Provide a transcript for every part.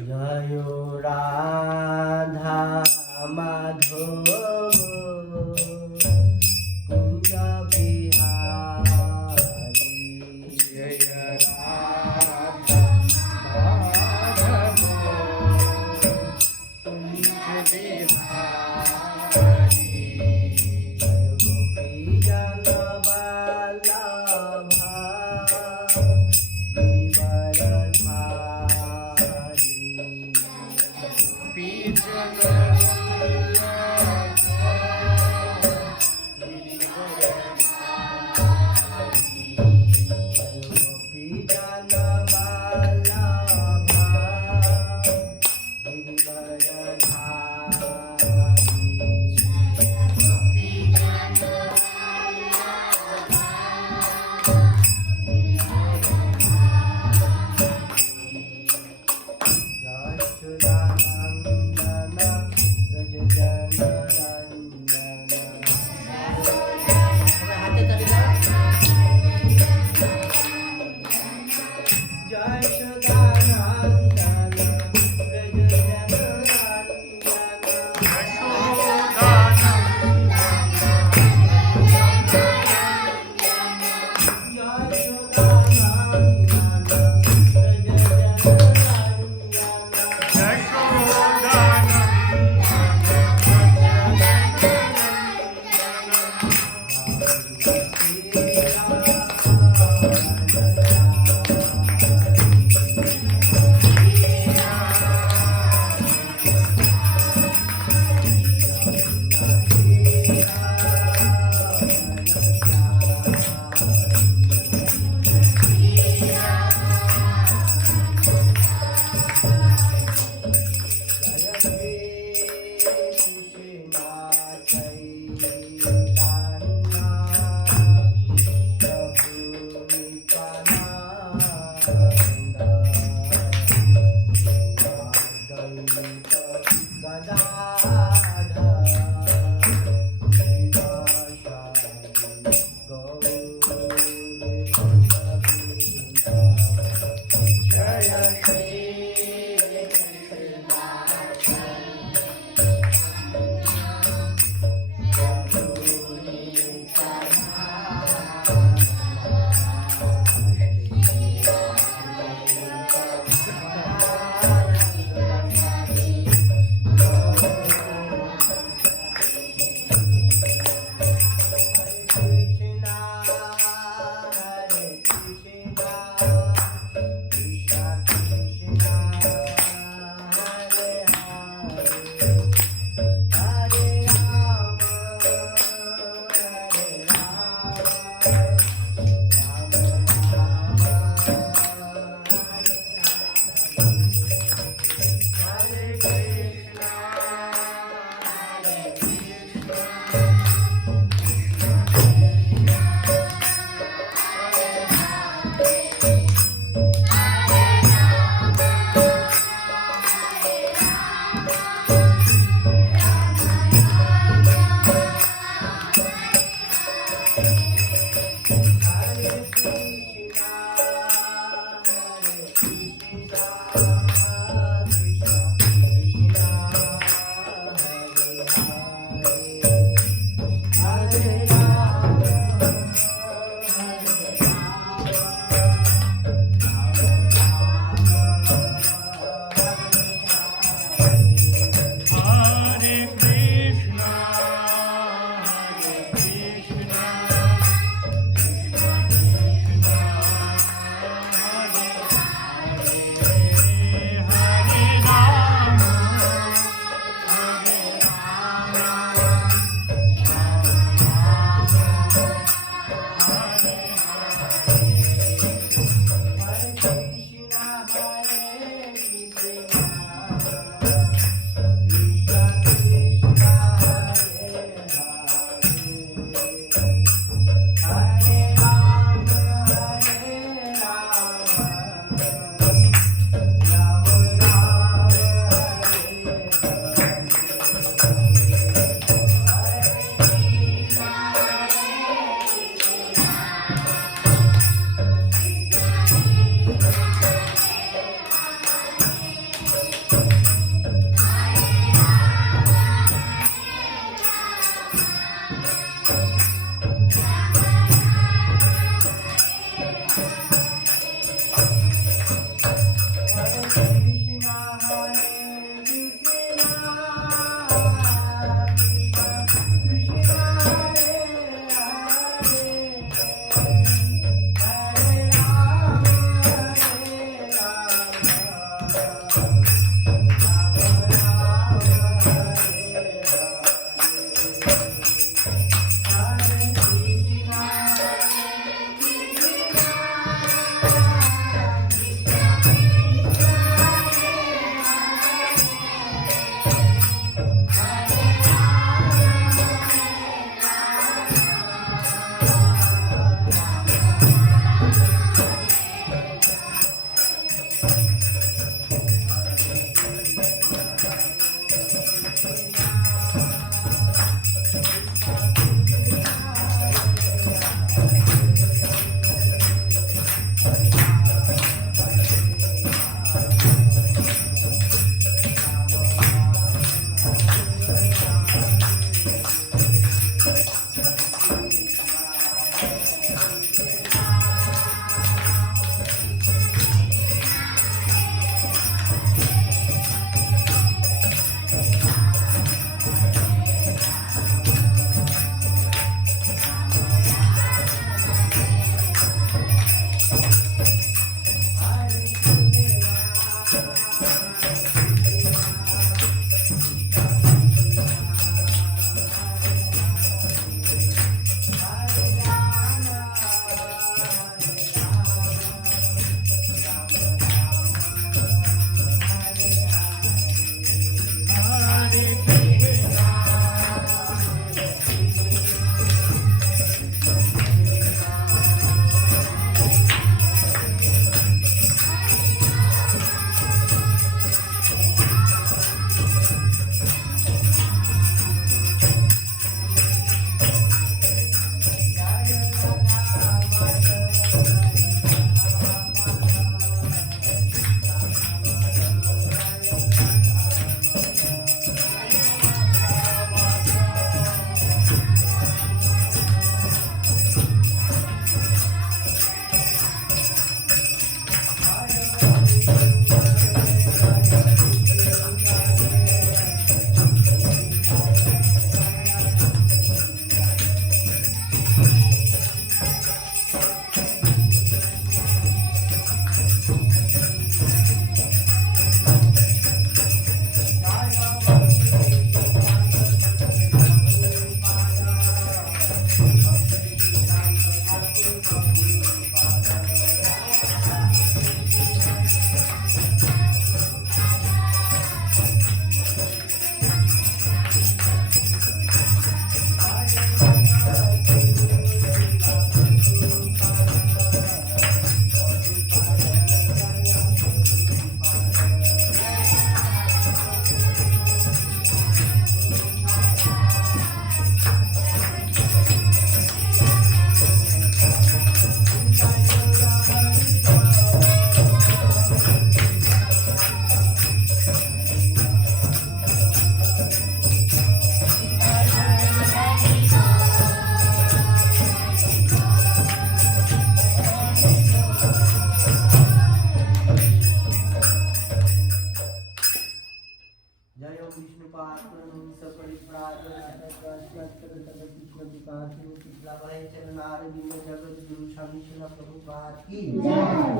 জয় রাধা মাধব কুঞ্জ বিহারী জয় রাধা মাধব কুঞ্জ বিহারী গোপী জন বল্লভা বিবরধারী বিজন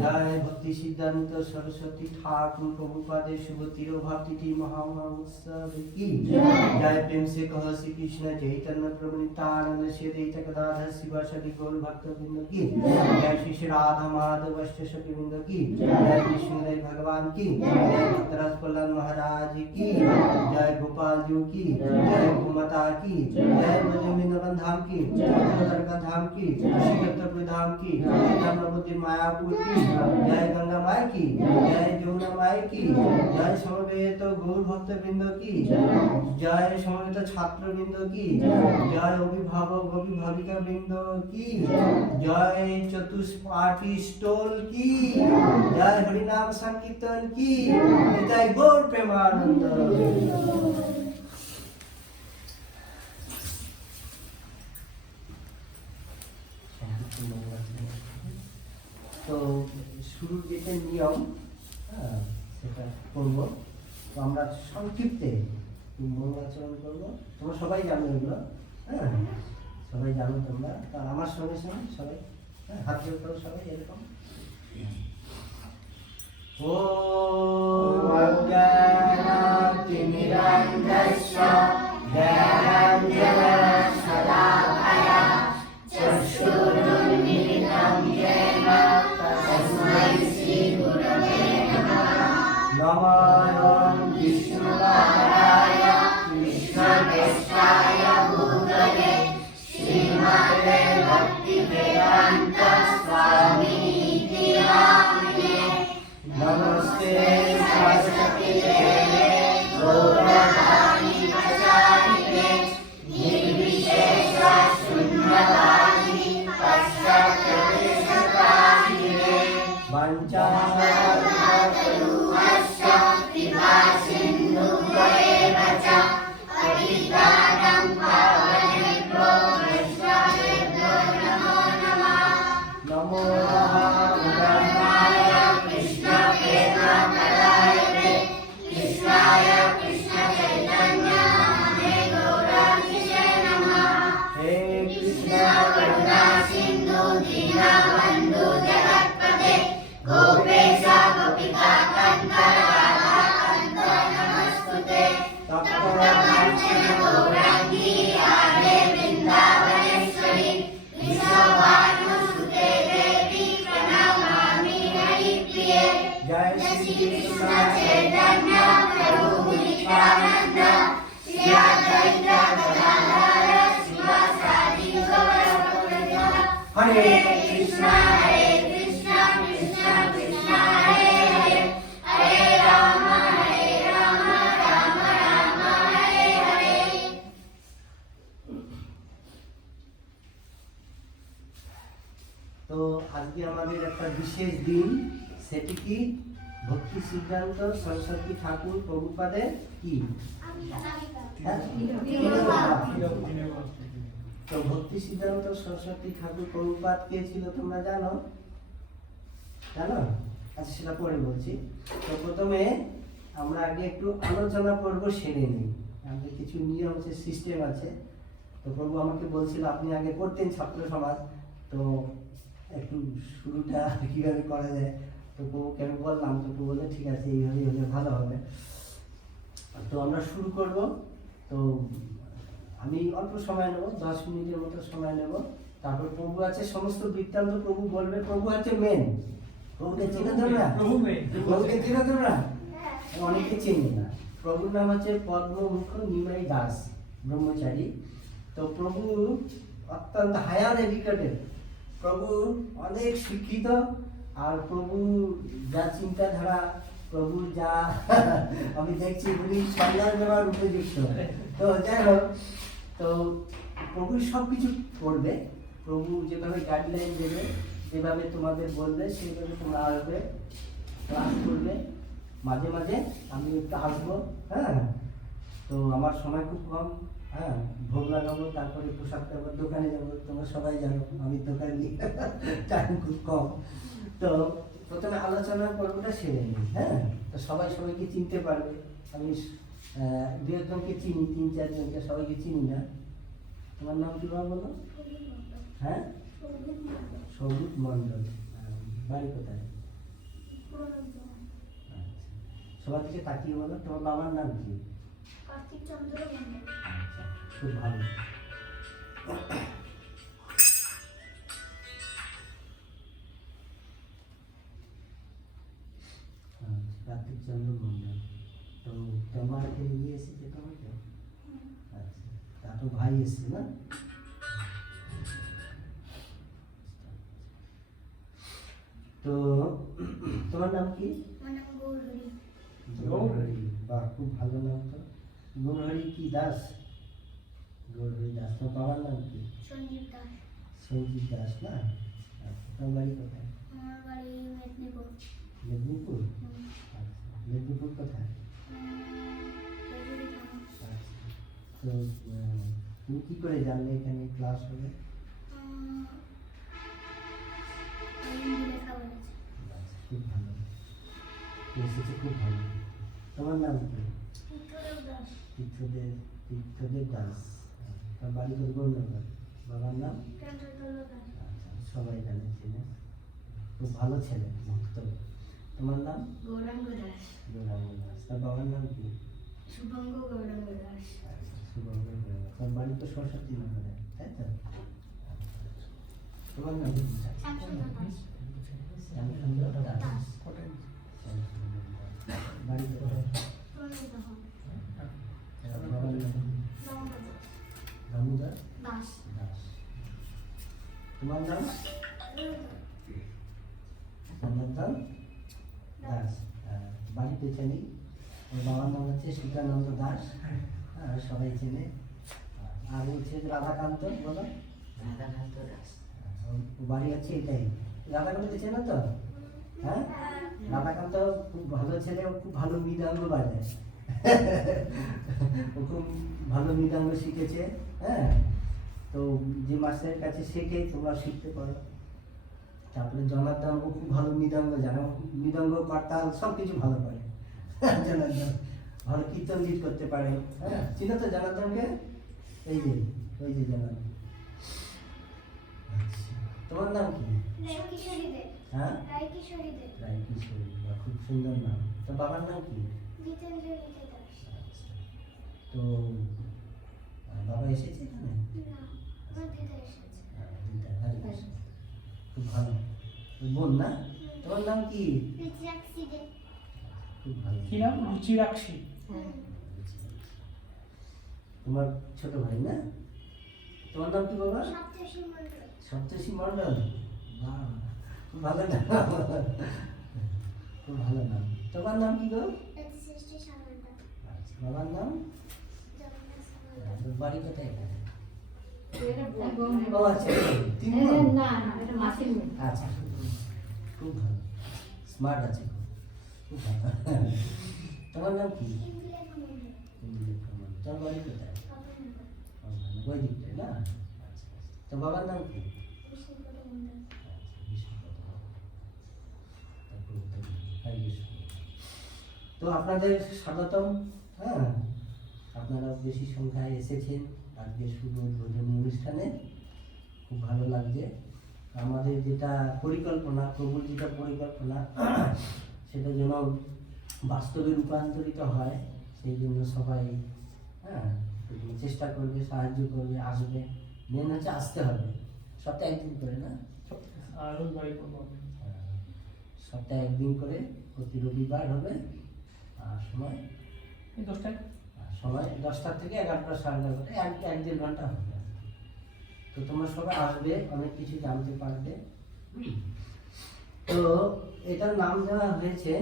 जय भक्ति सिद्धांत सरस्वती ठाकुर प्रभुपाद शुभ तिरुभाति महामहोत्सव की जय। प्रेम से कहो श्री कृष्ण चैतन्य प्रभु नित्यानंद श्री अद्वैत गदाधर शिवासादि गौर भक्त वृंद की जय। श्री श्री राधा माधव अष्टसखी वृंद की जय। विष्णुदेव भगवान की जय। भक्तराज प्रहलाद महाराज की जय। गोपाल जी की जय। गोमाता की जय। ब्रजवृंदावन धाम की जय। धाम की श्री धाम की जय। मायापुर की जय। गंगा माई की जय। जमुना माई की जय। समवेत गौर भक्त वृंद की जय। समवेत छात्र वृंद की जय। अभिभावक अभिभाविका वृंद की जय। चतुष्पाठी स्टॉल की जय। हरिनाम संकीर्तन की जय। गौर प्रेमानंद। तो शुरू যেটা নিয়ম সেটা করব। তো আমরা সংক্ষিপ্তে মঙ্গলাচরণ করব। তোমরা সবাই জানো এগুলো, হ্যাঁ সবাই জানো তোমরা। তা আমার সঙ্গে সঙ্গে সবাই হাত জোড় করো সবাই এরকম। ওম অজ্ঞানাতিমিরান্ধস্য জ্ঞানাঞ্জনশলাকয়া চক্ষুरुन्मीलितं येन तस्मै श्रीगुरवे नमः। नमो विष्णुपादाय कृष्णकेशाय भूतले श्रीमते भक्तिवेदान्त स्वामी इति नामिने। नमो वाञ्छाकल्पतरुभ्यश्च कृपा सिन्धुभ्येव च पतितानां पावनेभ्यो वैष्णवेभ्यो नमो नमः नमो ब्रह्माय कृष्णप्रेमकराय कृष्णाय कृष्णचैतन्याय गौराङ्गिसे नमः हे कृष्ण करुणा सिन्धु दीनबन्धु जगत्पते गोपेश गोपिका कान्त राधा कान्त नमस्तुते तप्तकाञ्चन गौराङ्गी राधे वृन्दावनेश्वरी विश्वभानुसुते देवी प्रणमामि हरिप्रिये जय श्री कृष्ण चैतन्य प्रभु नित्यानन्द श्री अद्वैत गदाधर शिवासादि गौरभक्तवृन्द हरे कृष्ण कृष्ण कृष्ण हरे हरे हरे राम राम राम हरे हरे তো আজকে আমাদের একটা বিশেষ দিন, সেটি কি ভক্তি সিদ্ধান্ত সরস্বতী ঠাকুর প্রভুপাদের কি তো ভক্তি সিদ্ধান্ত সরস্বতী ঠাকুর প্রভুপাদ কে ছিল তোমরা জানো? জানো? আচ্ছা সেটা পরে বলছি। তো প্রথমে আমরা আগে একটু আলোচনা পর্ব সেরে নিই। আমাদের কিছু নিয়ম আছে, সিস্টেম আছে। তো প্রভু আমাকে বলছিল আপনি আগে করতেন ছাত্র সমাজ, তো একটু শুরুটা কিভাবে করা যায়, তো প্রভুকে আমি বললাম, তো প্রভু বললে ঠিক আছে এইভাবেই হলে ভালো হবে। তো আমরা শুরু করব। তো আমি অল্প সময় নেব, 10 মিনিটের মতো সময় নেব। তারপর প্রভু আছে সমস্ত বৃত্তান্ত প্রভু বলবে। প্রভু আছে মেন। প্রভুকে চেনো তোমরা? প্রভুকে চেনো তোমরা? অনেকে চেনে না। প্রভুর নাম হচ্ছে পদ্মমুখ নিমাই দাস ব্রহ্মচারী। তো প্রভু অত্যন্ত হায়ার এডুকেটেড, প্রভু অনেক শিক্ষিত, আর প্রভু যা চিন্তাধারা, প্রভু যা আমি দেখছি উনি সন্ন্যাস নেওয়ার উপযুক্ত। তো যাই হোক, তো প্রভু সব কিছু করবে। প্রভু যেভাবে গাইডলাইন দেবে, যেভাবে তোমাদের বলবে, সেইভাবে তোমরা আসবে, ক্লাস করবে। মাঝে মাঝে আমি একটু আসবো। হ্যাঁ, তো আমার সময় খুব কম। হ্যাঁ, ভোগ লাগাবো, তারপরে পোশাক দেবো, দোকানে যাবো। তোমরা সবাই জানো আমি দোকানে টাইম খুব কম। তো প্রথমে আলোচনার পর্বটা সেরে নিই। হ্যাঁ, তো সবাই সবাইকে চিনতে পারবে। আমি 2 একজনকে চিনি, 3-4 জনকে, সবাইকে চিনি না। তোমার নাম কি বাবা বলো? হ্যাঁ, সৌরভ মণ্ডল। বাড়ি কোথায়? আচ্ছা, সবার দিকে তাকিয়ে বলো তোমার বাবার নাম কি? কার্তিক চন্দ্র মণ্ডল। আচ্ছা, খুব ভালো। কার্তিক চন্দ্র মণ্ডল। তো তোমাকে নিয়ে এসেছে তোমাকে? আচ্ছা, তারপর ভাই এসছে না? তো তোমার নাম কি? আমার নাম গৌরহরি। গৌরহরি, বাহ, খুব ভালো নাম তো। গৌরহরি কি দাস? গৌরহরি দাস। তোমার বাবার নাম কি? সঞ্জীব দাস। সঞ্জীব দাস না? আচ্ছা, তোমার বাড়ি কোথায়? আমার বাড়ি মেদিনীপুর। মেদিনীপুর? আচ্ছা, মেদিনীপুর কোথায়? বেগুড়ি থানা। আচ্ছা, তো তুমি কি করে জানলে এখানে ক্লাস হবে? হিন্দি লেখা বলেছে। আচ্ছা, খুব ভালো, এসেছে, খুব ভালো। তোমার নাম কি? চিত্রদেব দাস। তীর্থদেব দাস। তোমার বাড়ি গৌরনগর। বাবার নাম? চন্দ্রদল দাস। আচ্ছা, সবাই জানে, চেনে। খুব ভালো ছেলে, ভক্ত। তোমার নাম? গৌরাঙ্গ দাস। গৌরাঙ্গ দাস। তার বাবার নাম কি? শুভঙ্গ গৌরাঙ্গ দাস। আচ্ছা, শুভঙ্গ গৌরাঙ্গ। তোমার বাড়ি তো সরস্বতী নগরে, তাই তো? তোমার নাম কি? শ্যামসুন্দর দাস। শ্যামসুন্দর দাস। দাস। শ্যামসুন্দর দাস। বাড়ি কোথায়? প্রণীতহন। আর বাবার নাম? দামোদর দাস। দামোদর দাস। দাস। তোমার নাম? সনাতন দাস। বাড়ি পেছনে। ওর বাবার নাম হচ্ছে সীতানন্দ দাস। হ্যাঁ, সবাই চেনে। আর হচ্ছে রাধাকান্ত, বলো? রাধাকান্ত দাস। ওর বাড়ি হচ্ছে এটাই। রাধাকান্তকে চেনো তো? হ্যাঁ, রাধাকান্ত খুব ভালো ছেলে, ও খুব ভালো মৃদঙ্গ বাজায়। ও খুব ভালো মৃদঙ্গ শিখেছে। হ্যাঁ, তো যে মাস্টারের কাছে শেখে তোমরা শিখতে পারো। তারপরে জনার্দন, ও খুব ভালো মৃদঙ্গ জানো, মৃদঙ্গ করতাল সব কিছু ভালো পারে। জনার্দন ভালো কীর্তন গীত করতে পারে। হ্যাঁ, চিনো তো জনার্দনকে? এই যে ওই যে জনার্দন। আচ্ছা, তোমার নাম কি? রায়কিশোরী দেব। হ্যাঁ, রায়কিশোরী দেব। রায়কিশোরী, বাহ, খুব সুন্দর নাম। তো বাবার নাম কি? জিতেন্দ্র নীতি দাস। আচ্ছা, তো বাবা এসেছে এখানে? না, আমার দিদা এসেছে। দিদা, হরে কৃষ্ণ। খুব ভালো। তো বোন না? তোমার নাম কি? রুচিরাক্ষী দেব। খুব ভালো। কি নাম? রুচিরাক্ষী। তোমার ছোট ভাই না? তোমার নাম কি বাবা? সপ্তর্ষি মণ্ডল। সপ্তর্ষি মণ্ডল, বাহ, খুব ভালো নাম। খুব ভালো নাম। তোমার নাম কি গো? সৃষ্টি সামন্ত। আচ্ছা, বাবার নাম? জগন্নাথ সামন্ত। তোর বাড়ি কোথায় এখানে? এটা ও আচ্ছা, তিন বোন? না না, এটা মাসির মেয়ে। আচ্ছা, খুব ভালো, স্মার্ট আছে খুব, খুব ভালো। তোমার নাম কি? ইন্দুলেখা মণ্ডল। তোমার বাড়ি কোথায়? অপর্ণা। ওই দিকটায় না? আচ্ছা, তো বাবার নাম কি? বিষ্ণুপদ মণ্ডল। তো আপনাদের স্বাগতম। হ্যাঁ, আপনারা বেশি সংখ্যায় এসেছেন আজকে শুভ উদ্বোধনী অনুষ্ঠানে, খুব ভালো লাগছে। আমাদের যেটা পরিকল্পনা, প্রভুর যেটা পরিকল্পনা, সেটা যেন বাস্তবে রূপান্তরিত হয়, সেই জন্য সবাই হ্যাঁ চেষ্টা করবে, সাহায্য করবে, আসবে। মেন হচ্ছে আসতে হবে, সপ্তাহে একদিন করে না? আর ওই বাড়ি করবো। সপ্তাহে একদিন করে প্রতি রবিবার হবে। আর সময় এই 10টায়। সময় 10টা থেকে 11টা, 11:30, এক দেড় ঘন্টা হবে। তো তোমরা সবাই আসবে, অনেক কিছু জানতে পারবে। তো এটার নাম দেওয়া হয়েছে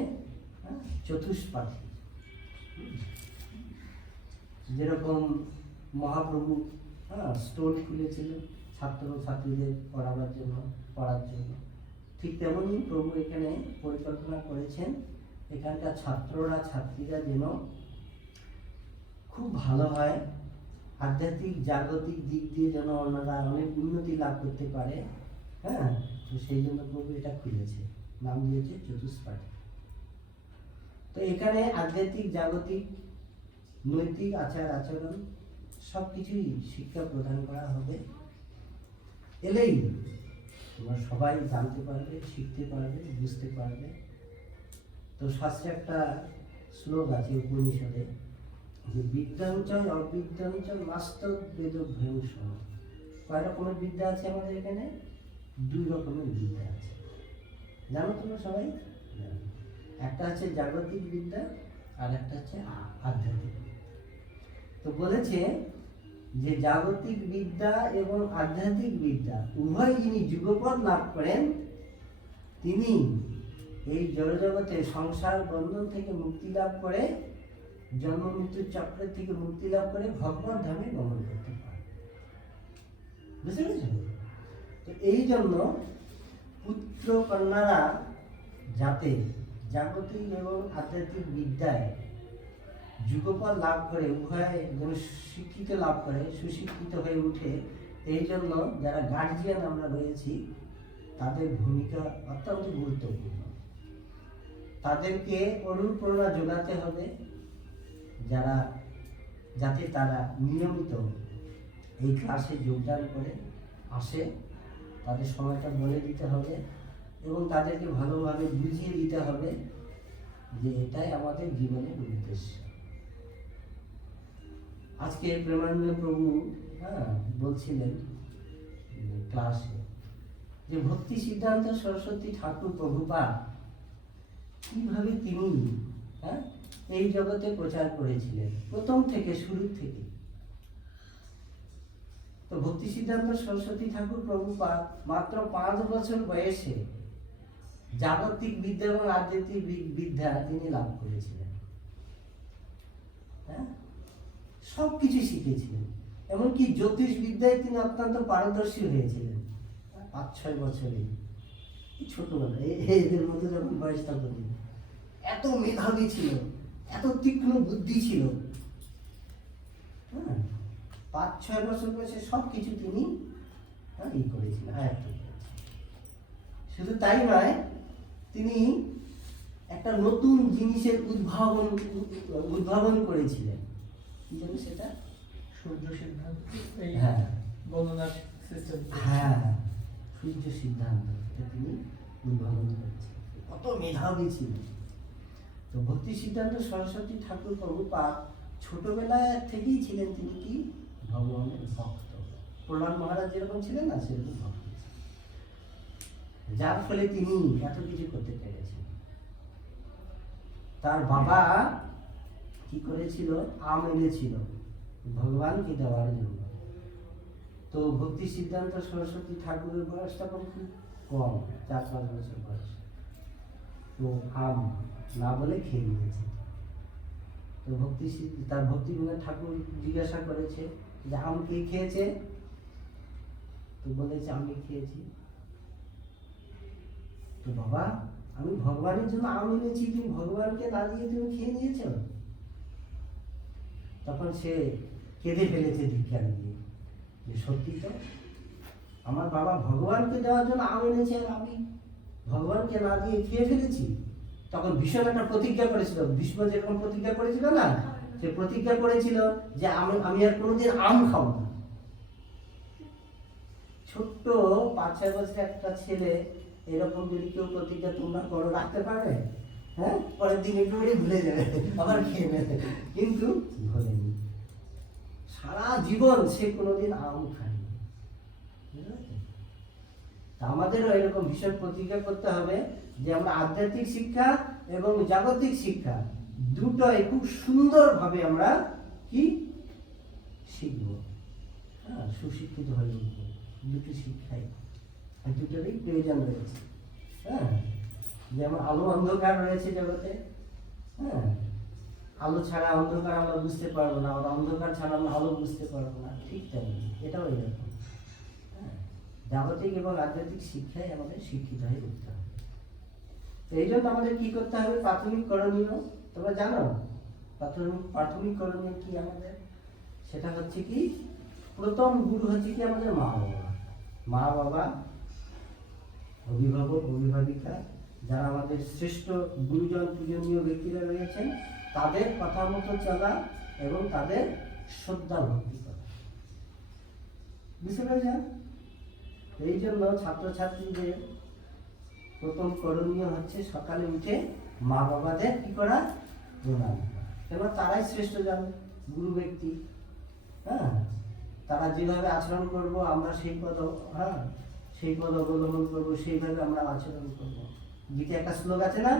চতুষ্পাঠী। যেরকম মহাপ্রভু স্টোর খুলেছিল ছাত্রছাত্রীদের পড়াবার জন্য, পড়ার জন্য, ঠিক তেমনই প্রভু এখানে পরিকল্পনা করেছেন এখানকার ছাত্ররা ছাত্রীরা যেন খুব ভালো হয়, আধ্যাত্মিক জাগতিক দিক দিয়ে যেন ওনারা অনেক উন্নতি লাভ করতে পারে। হ্যাঁ, তো সেই জন্য প্রভু এটা খুলেছে, নাম দিয়েছে চতুষ্পাঠী। তো এখানে আধ্যাত্মিক জাগতিক নৈতিক আচার আচরণ সব কিছুই শিক্ষা প্রদান করা হবে। এলেই তোমরা সবাই জানতে পারবে, শিখতে পারবে, বুঝতে পারবে। তো শাস্ত্রে একটা শ্লোক আছে উপনিষদে, যে বিদ্যাঞ্চয় অবিদ্যাঞ্চয় মাস্তব বেদ ভ্রংশ। কয় রকমের বিদ্যা আছে আমাদের এখানে? 2 রকমের বিদ্যা আছে, জানো তোমরা সবাই? জানো। একটা হচ্ছে জাগতিক বিদ্যা, আর একটা হচ্ছে আধ্যাত্মিক। তো বলেছে যে জাগতিক বিদ্যা এবং আধ্যাত্মিক বিদ্যা উভয় যিনি যুগপৎ লাভ করেন, তিনি এই জড়জগতে সংসার বন্ধন থেকে মুক্তি লাভ করে, জন্ম মৃত্যুর চক্রের থেকে মুক্তি লাভ করে ভগবত ধামে গমন করতে পারে। বুঝতে পেরেছেন? তো এই জন্য পুত্র কন্যারা যাতে জাগতিক এবং আধ্যাত্মিক বিদ্যায় যুগপৎ লাভ করে, উভয় যেন শিক্ষিত লাভ করে, সুশিক্ষিত হয়ে উঠে, এই জন্য যারা গার্জিয়ান আমরা রয়েছি তাদের ভূমিকা অত্যন্ত গুরুত্বপূর্ণ। তাদেরকে অনুপ্রেরণা যোগাতে হবে, যাতে তারা নিয়মিত এই ক্লাসে যোগদান করে আসে। তাদের সময়টা বলে দিতে হবে এবং তাদেরকে ভালোভাবে বুঝিয়ে দিতে হবে যে এটাই আমাদের জীবনের উদ্দেশ্য। আজকে প্রেমানন্দ প্রভু বলছিলেন ক্লাসে যে ভক্তি সিদ্ধান্ত সরস্বতী ঠাকুর প্রভুপাদ কিভাবে তিনি এই জগতে প্রচার করেছিলেন প্রথম থেকে, শুরু থেকে। তো ভক্তি সিদ্ধান্ত সরস্বতী ঠাকুর প্রভুপাদ মাত্র 5 বছর বয়সে জাগতিক বিদ্যা এবং আধ্যাত্মিক বিদ্যা তিনি লাভ করেছিলেন। হ্যাঁ, সব কিছু শিখেছিলেন, এমনকি জ্যোতিষ বিদ্যায় তিনি অত্যন্ত পারদর্শী হয়েছিলেন 5-6 বছরে। ছোটবেলা এদের মতো যখন বয়স তখন এত মেধাবী ছিল, এত তীক্ষ্ণ বুদ্ধি ছিল। হ্যাঁ, 5-6 বছর বয়সে সব কিছু তিনি ই করেছিলেন, আয়ত্ত করেছিলেন। শুধু তাই নয়, তিনি একটা নতুন জিনিসের উদ্ভাবন করেছিলেন। কি জানো সেটা? সূর্য সিদ্ধান্ত, এই হ্যাঁ গণনার সিস্টেম। হ্যাঁ, সূর্য সিদ্ধান্ত, এটা তিনি উদ্ভাবন করেছেন। কত মেধাবী ছিল। তো ভক্তি সিদ্ধান্ত সরস্বতী ঠাকুর প্রভুপাদ ছোটবেলায় থেকেই ছিলেন তিনি কি ভগবানের ভক্ত। প্রহ্লাদ মহারাজ যেরকম ছিলেন না, সেরকম ভক্ত ছিলেন। যার ফলে তিনি এত কিছু করতে পেরেছেন। তার বাবা কি করেছিল, আম এনেছিল ভগবানকে দেওয়ার জন্য। তো ভক্তি সিদ্ধান্ত সরস্বতী ঠাকুরের বয়স তখন খুব কম, 4-5 বছর বয়স। তো আম না বলে খেয়ে নিয়েছে। তো তার ভক্তিবিনোদ ঠাকুর জিজ্ঞাসা করেছে যে আম কে খেয়েছে? তো বলেছে আমি খেয়েছি। তো বাবা, আমি ভগবানের জন্য আম এনেছি, তুমি ভগবানকে না দিয়ে তুমি খেয়ে নিয়েছ? তখন সে কেঁদে ফেলেছে ধিক্কার দিয়ে, যে সত্যি তো, আমার বাবা ভগবানকে দেওয়ার জন্য আম এনেছে আর আমি ভগবানকে না দিয়ে খেয়ে ফেলেছি। তখন ভীষণ একটা প্রতিজ্ঞা করেছিল, ভীষ্ম যেরকম প্রতিজ্ঞা করেছিল না, সে প্রতিজ্ঞা করেছিল যে আমি আর কোনোদিন আম খাবো না। ছোট্ট 5-6 বছরের একটা ছেলে এরকম যদি কেউ প্রতিজ্ঞা তোমরা করো, রাখতে পারবে? হ্যাঁ, পরের দিন একটু ভুলে যাবে, আবার খেয়ে নেবে। কিন্তু ভোলেনি, সারা জীবন সে কোনোদিন আম খায়নি। তা আমাদেরও এরকম ভীষণ প্রতিজ্ঞা করতে হবে যে আমরা আধ্যাত্মিক শিক্ষা এবং জাগতিক শিক্ষা দুটোই খুব সুন্দরভাবে আমরা কি শিখবো। হ্যাঁ, সুশিক্ষিত হয়ে উঠবো। দুটি শিক্ষাই, দুটোরই প্রয়োজন রয়েছে। হ্যাঁ, যেমন আলো অন্ধকার রয়েছে জগতে। হ্যাঁ, আলো ছাড়া অন্ধকার আমরা বুঝতে পারবো না, অন্ধকার ছাড়া আমরা আলো বুঝতে পারবো না। ঠিক তেমনি এটাও এরকম। হ্যাঁ, জাগতিক এবং আধ্যাত্মিক শিক্ষায় আমাদের শিক্ষিত হয়ে উঠতে হবে। তো এই জন্য আমাদের কি করতে হবে? প্রাথমিক করণীয় তোমরা জানো, প্রাথমিক করণীয় কি আমাদের? সেটা হচ্ছে কি, প্রথম গুরু হচ্ছে কি আমাদের মা বাবা। মা বাবা, অভিভাবক, অভিভাবিকা, যারা আমাদের শ্রেষ্ঠ গুরুজন পূজনীয় ব্যক্তিরা রয়েছেন, তাদের কথা মতো চলা এবং তাদের শ্রদ্ধা ভক্তি করা। বুঝতে পেরেছেন? এই জন্য ছাত্রছাত্রীদের প্রথম করণীয় হচ্ছে সকালে উঠে মা বাবাদের কি করা? প্রণাম করা। এবার তারাই শ্রেষ্ঠ জন গুরু ব্যক্তি। হ্যাঁ, তারা যেভাবে আচরণ করব আমরা সেই পদ, হ্যাঁ, সেই পদ অবলম্বন করবো, সেইভাবে আমরা আচরণ করবো। গীতে একটা শ্লোক আছে না,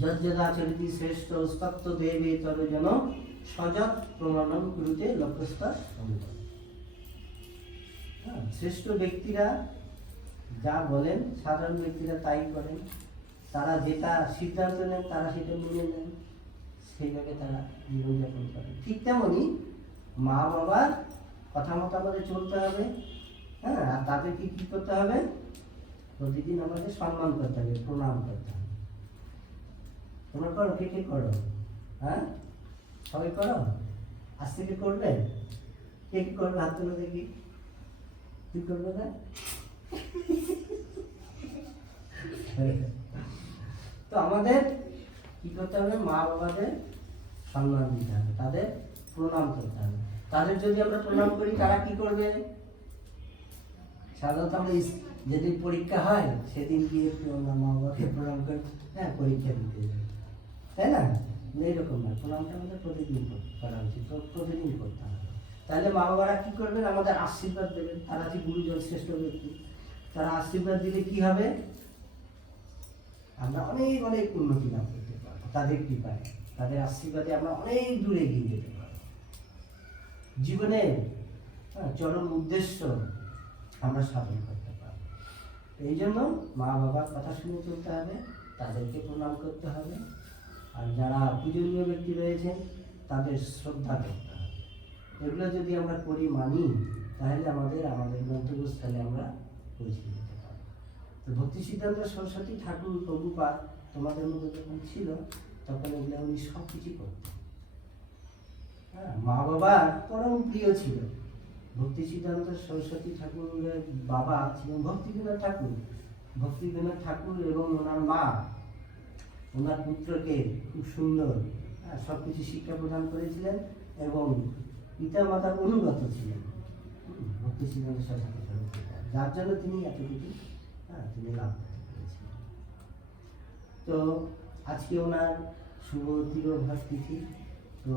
যজ্জদাচরিতি শ্রেষ্ঠ স্তত্ব দেবে তর যেন সযৎ প্রমাণম কুরুতে লক্ষ্যস্থ। শ্রেষ্ঠ ব্যক্তিরা যা বলেন সাধারণ ব্যক্তিরা তাই করেন। তারা যেটা সিদ্ধান্ত নেন তারা সেটা মেনে নেন, সেইভাবে তারা জীবনযাপন করেন। ঠিক তেমনি মা বাবার কথা মতো আমাদের চলতে হবে। হ্যাঁ, আর তাদেরকে কি করতে হবে? প্রতিদিন আমাদের সম্মান করতে হবে, প্রণাম করতে হবে। তোমরা করো? কে কে করো? হ্যাঁ, সবাই করো? আজ থেকে করবে? কে কি করবে? হাত তুলে দেখি। তুই করবে না? তো আমাদের কি করতে হবে? মা বাবাদের সম্মান দিতে হবে, তাদের প্রণাম করতে হবে। তাদের যদি আমরা প্রণাম করি, তারা কি করবে? সাধারণত আমরা যেদিন পরীক্ষা হয় সেদিন গিয়ে মা বাবাকে প্রণাম করে, হ্যাঁ, পরীক্ষা দিতে যাবে, তাই না? এইরকম না, প্রণামটা আমাদের প্রতিদিন করা উচিত, প্রতিদিন করতে হবে। তাহলে মা বাবারা কি করবেন? আমাদের আশীর্বাদ দেবেন। তারা যে গুরুজন, শ্রেষ্ঠ ব্যক্তি, তারা আশীর্বাদ দিলে কি হবে? আমরা অনেক অনেক উন্নতি লাভ করতে পারবো তাদের কৃপায়। তাদের আশীর্বাদে আমরা অনেক দূরে এগিয়ে যেতে পারবো। জীবনের চরম উদ্দেশ্য আমরা সাধন করতে পারবো। এই জন্য মা বাবার কথা শুনে চলতে হবে, তাদেরকে প্রণাম করতে হবে। আর যারা পূজনীয় ব্যক্তি রয়েছেন তাদের শ্রদ্ধা করতে হবে। এগুলো যদি আমরা করি, মানি, তাহলে আমাদের গন্তব্যস্থলে আমরা পৌঁছে যেতে পারবো। তো ভক্তি সিদ্ধান্ত সরস্বতী ঠাকুর প্রভুপাদ তোমাদের মধ্যে যখন ছিল তখন এগুলো উনি সব কিছু করতেন। হ্যাঁ, মা বাবার পরম প্রিয় ছিল। ভক্তি সিদ্ধান্ত সরস্বতী ঠাকুরের বাবা ছিলেন ভক্তিবিনোদ ঠাকুর। ভক্তিবিনোদ ঠাকুর এবং ওনার মা ওনার পুত্রকে খুব সুন্দর সব কিছু শিক্ষা প্রদান করেছিলেন এবং পিতা মাতার অনুগত ছিলেন ভক্তি সিদ্ধান্ত সরস্বতী ঠাকুর, যার জন্য তিনি এতটুকু তিনি লাভ করতে পেরেছিলেন। তো আজকে ওনার শুভ তিরোভাগ তিথি। তো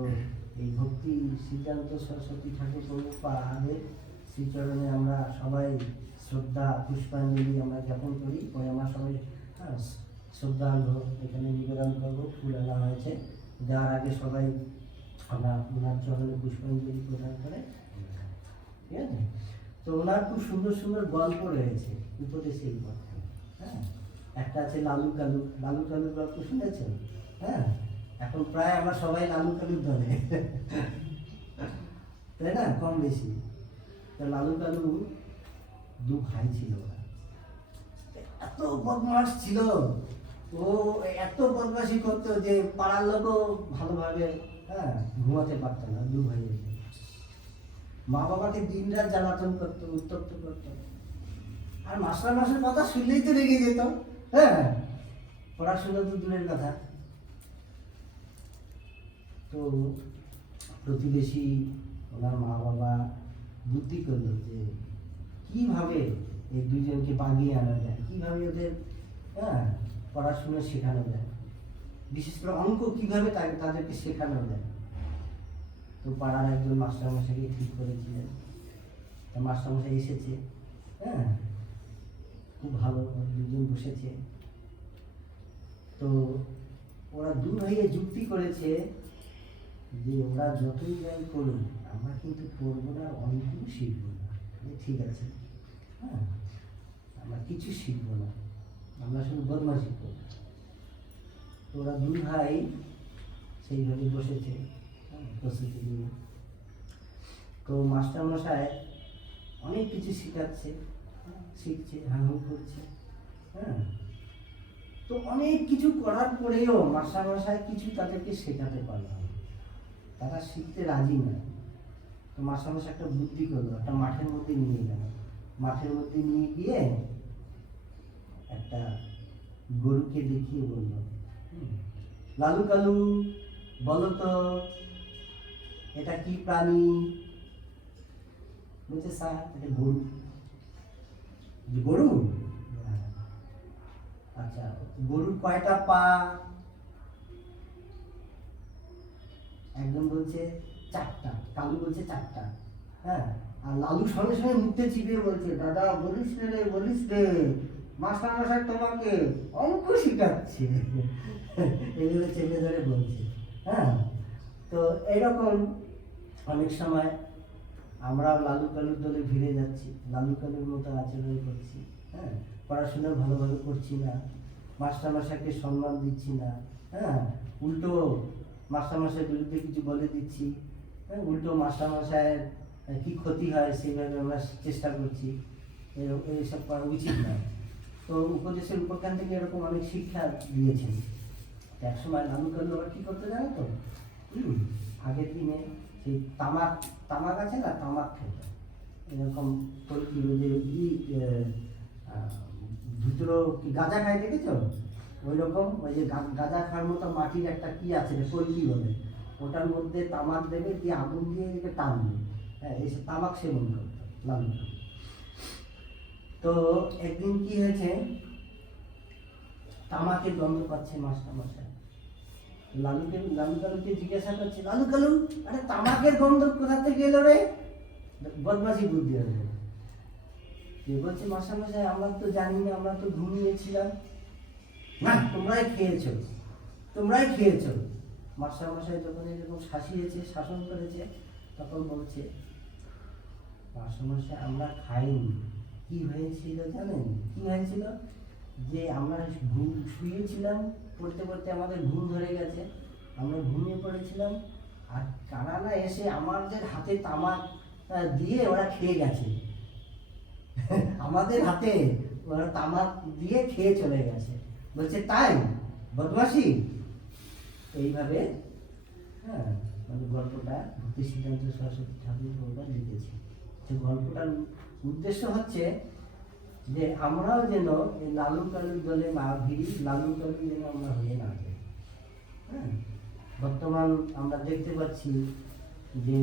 এই ভক্তি সিদ্ধান্ত সরস্বতী ঠাকুর প্রভুপাদের শ্রীচরণে আমরা সবাই শ্রদ্ধা পুষ্পাঞ্জলি আমরা জ্ঞাপন করি। পরে আমরা সবাই শ্রদ্ধার্ঘ এখানে নিবেদন করবো, ফুল আনা হয়েছে। যার আগে সবাই আমরা ওনার চরণে পুষ্পাঞ্জলি প্রদান করে, ঠিক আছে? তো ওনার খুব সুন্দর সুন্দর গল্প রয়েছে উপদেশের গল্প। হ্যাঁ, একটা আছে লালু কালু। লালু কালুর গল্প শুনেছেন? হ্যাঁ, এখন প্রায় আমরা সবাই লালু কালুর দলে, তাই না, কম বেশি। তো লালু কালু দু ভাই ছিল, ওরা এত বদমাস ছিল, ও এত বদমাশি করতো যে পাড়ার লোকও ভালোভাবে ঘুমাতে পারতো না। দু ভাই মা বাবাকে দিন রাত জ্বালাতন করতো, উত্তপ্ত করতো। আর মাস্টার কথা শুনলেই তো রেগে যেত। হ্যাঁ, পড়াশোনা তো দূরের কথা। তো প্রতিবেশী ওনার মা বাবা বুদ্ধি করলো যে কিভাবে এই দুইজনকে বাগিয়ে আনা যায়, কিভাবে ওদের পড়াশোনা শেখানো যায়, বিশেষ করে অঙ্ক কিভাবে তাদেরকে শেখানো যায়। তো পাড়ার একজন মাস্টারমশাইকে ঠিক করেছিলেন। তা মাস্টারমশাই এসেছে, খুব ভালো, দুজন বসেছে। তো ওরা দু ভাইয়ে যুক্তি করেছে যে ওরা যতই যাই করুন আমরা কিন্তু পড়বো না, অনেকগুলো শিখবো না। ঠিক আছে, আমরা কিছু শিখবো না, আমরা শুধু বদমাশি করবো। তো ওরা দুই ভাই সেইভাবে বসেছে প্রস্তুতি নিয়ে। তো মাস্টারমশাই অনেক কিছু শিখাচ্ছে, শিখছে, হাঙ্গু করছে। তো অনেক কিছু করার পরেও মাস্টারমশাই কিছু তাদেরকে শেখাতে পারল না, তারা শিখতে রাজি না। তো মাস্টারমশাই একটা বুদ্ধি করলো, একটা মাঠের মধ্যে নিয়ে গেল। মাঠের মধ্যে নিয়ে গিয়ে একটা গরুকে দেখিয়ে বলল, লালু কালু বলো তো এটা কি প্রাণী? বলছে স্যার এটা গরু। গরু? আচ্ছা, গরুর কয়টা পা? একজন বলছে 4টা, কালু বলছে 4টা। হ্যাঁ, আর লালু সঙ্গে সঙ্গে মুখে চিবিয়ে বলছে, দাদা বলিস রে বলিস রে, মাস্টারমশাই তোমাকে অঙ্ক শিখাচ্ছে। এগুলো চেপে ধরে বলছে। হ্যাঁ, তো এরকম অনেক সময় আমরাও লালু কালুর দলে ভিড়ে যাচ্ছি, লালু কালুর মতো আচরণ করছি। হ্যাঁ, পড়াশোনা ভালোভাবে করছি না, মাস্টারমশাইকে সম্মান দিচ্ছি না। হ্যাঁ, উল্টো মাস্টারমশাইয়ের বিরুদ্ধে কিছু বলে দিচ্ছি। হ্যাঁ, উল্টো মাস্টারমশাইয়ের কি ক্ষতি হয় সেইভাবে আমরা চেষ্টা করছি। এইসব করা উচিত নয়। তো উপদেশের উপকার থেকে এরকম অনেক শিক্ষা দিয়েছেন। এক সময় লালু কালু আবার কি করতে জানো তো, আগের দিনে সেই তামাক আছে না, তামাক খেত। এরকম কলকি যে ভিতরে কি গাঁজা খায় দেখেছ? ওই রকম ওই যে গাঁজা খাওয়ার মতো মাটির একটা কি আছে কলকি বলে, ওটার মধ্যে তামাক দেবে, দিয়ে আগুন দিয়ে টানবে। হ্যাঁ, এই তামাক সেবন করতো লালু। তো একদিন কি হয়েছে, তামাকের গন্ধ পাচ্ছে মাস্টারমশাই। লালু কালুকে জিজ্ঞাসা করছে, লালু কালু আরে তামাকের গন্ধ কোথা থেকে এলো রে? বদমাশি বুদ্ধি হলো। কে বলছে, মাস্টারমশাই আমরা তো জানি না, আমরা তো ঘুমিয়েছিলাম। না, তোমরাই খেয়েছো। মাস্টারমশাই যখন এরকম শাসিয়েছে, শাসন করেছে, তখন বলছে, মাস্টারমশাই আমরা খাইনি। কি হয়েছিল জানেন? কি হয়েছিল যে আমরা শুয়েছিলাম, পড়তে পড়তে আমাদের ঘুম ধরে গেছে, আমরা ঘুমিয়ে পড়েছিলাম, আর কারা না এসে আমাদের হাতে তামাক দিয়ে ওরা খেয়ে গেছে। আমাদের হাতে মানে তামাক দিয়ে খেয়ে চলে গেছে। বলছে তাই বদমাসি, এইভাবে হ্যাঁ মানে গল্পটা ভক্তি সিদ্ধান্ত সরস্বতী ঠাকুর প্রভুপাদ লিখেছে। তো গল্পটার উদ্দেশ্য হচ্ছে যে আমরাও যেন এই লালু কালুর দলে না ভিড়ি, লালু কালু যেন আমরা হয়ে না যাই। হ্যাঁ, বর্তমান আমরা দেখতে পাচ্ছি যে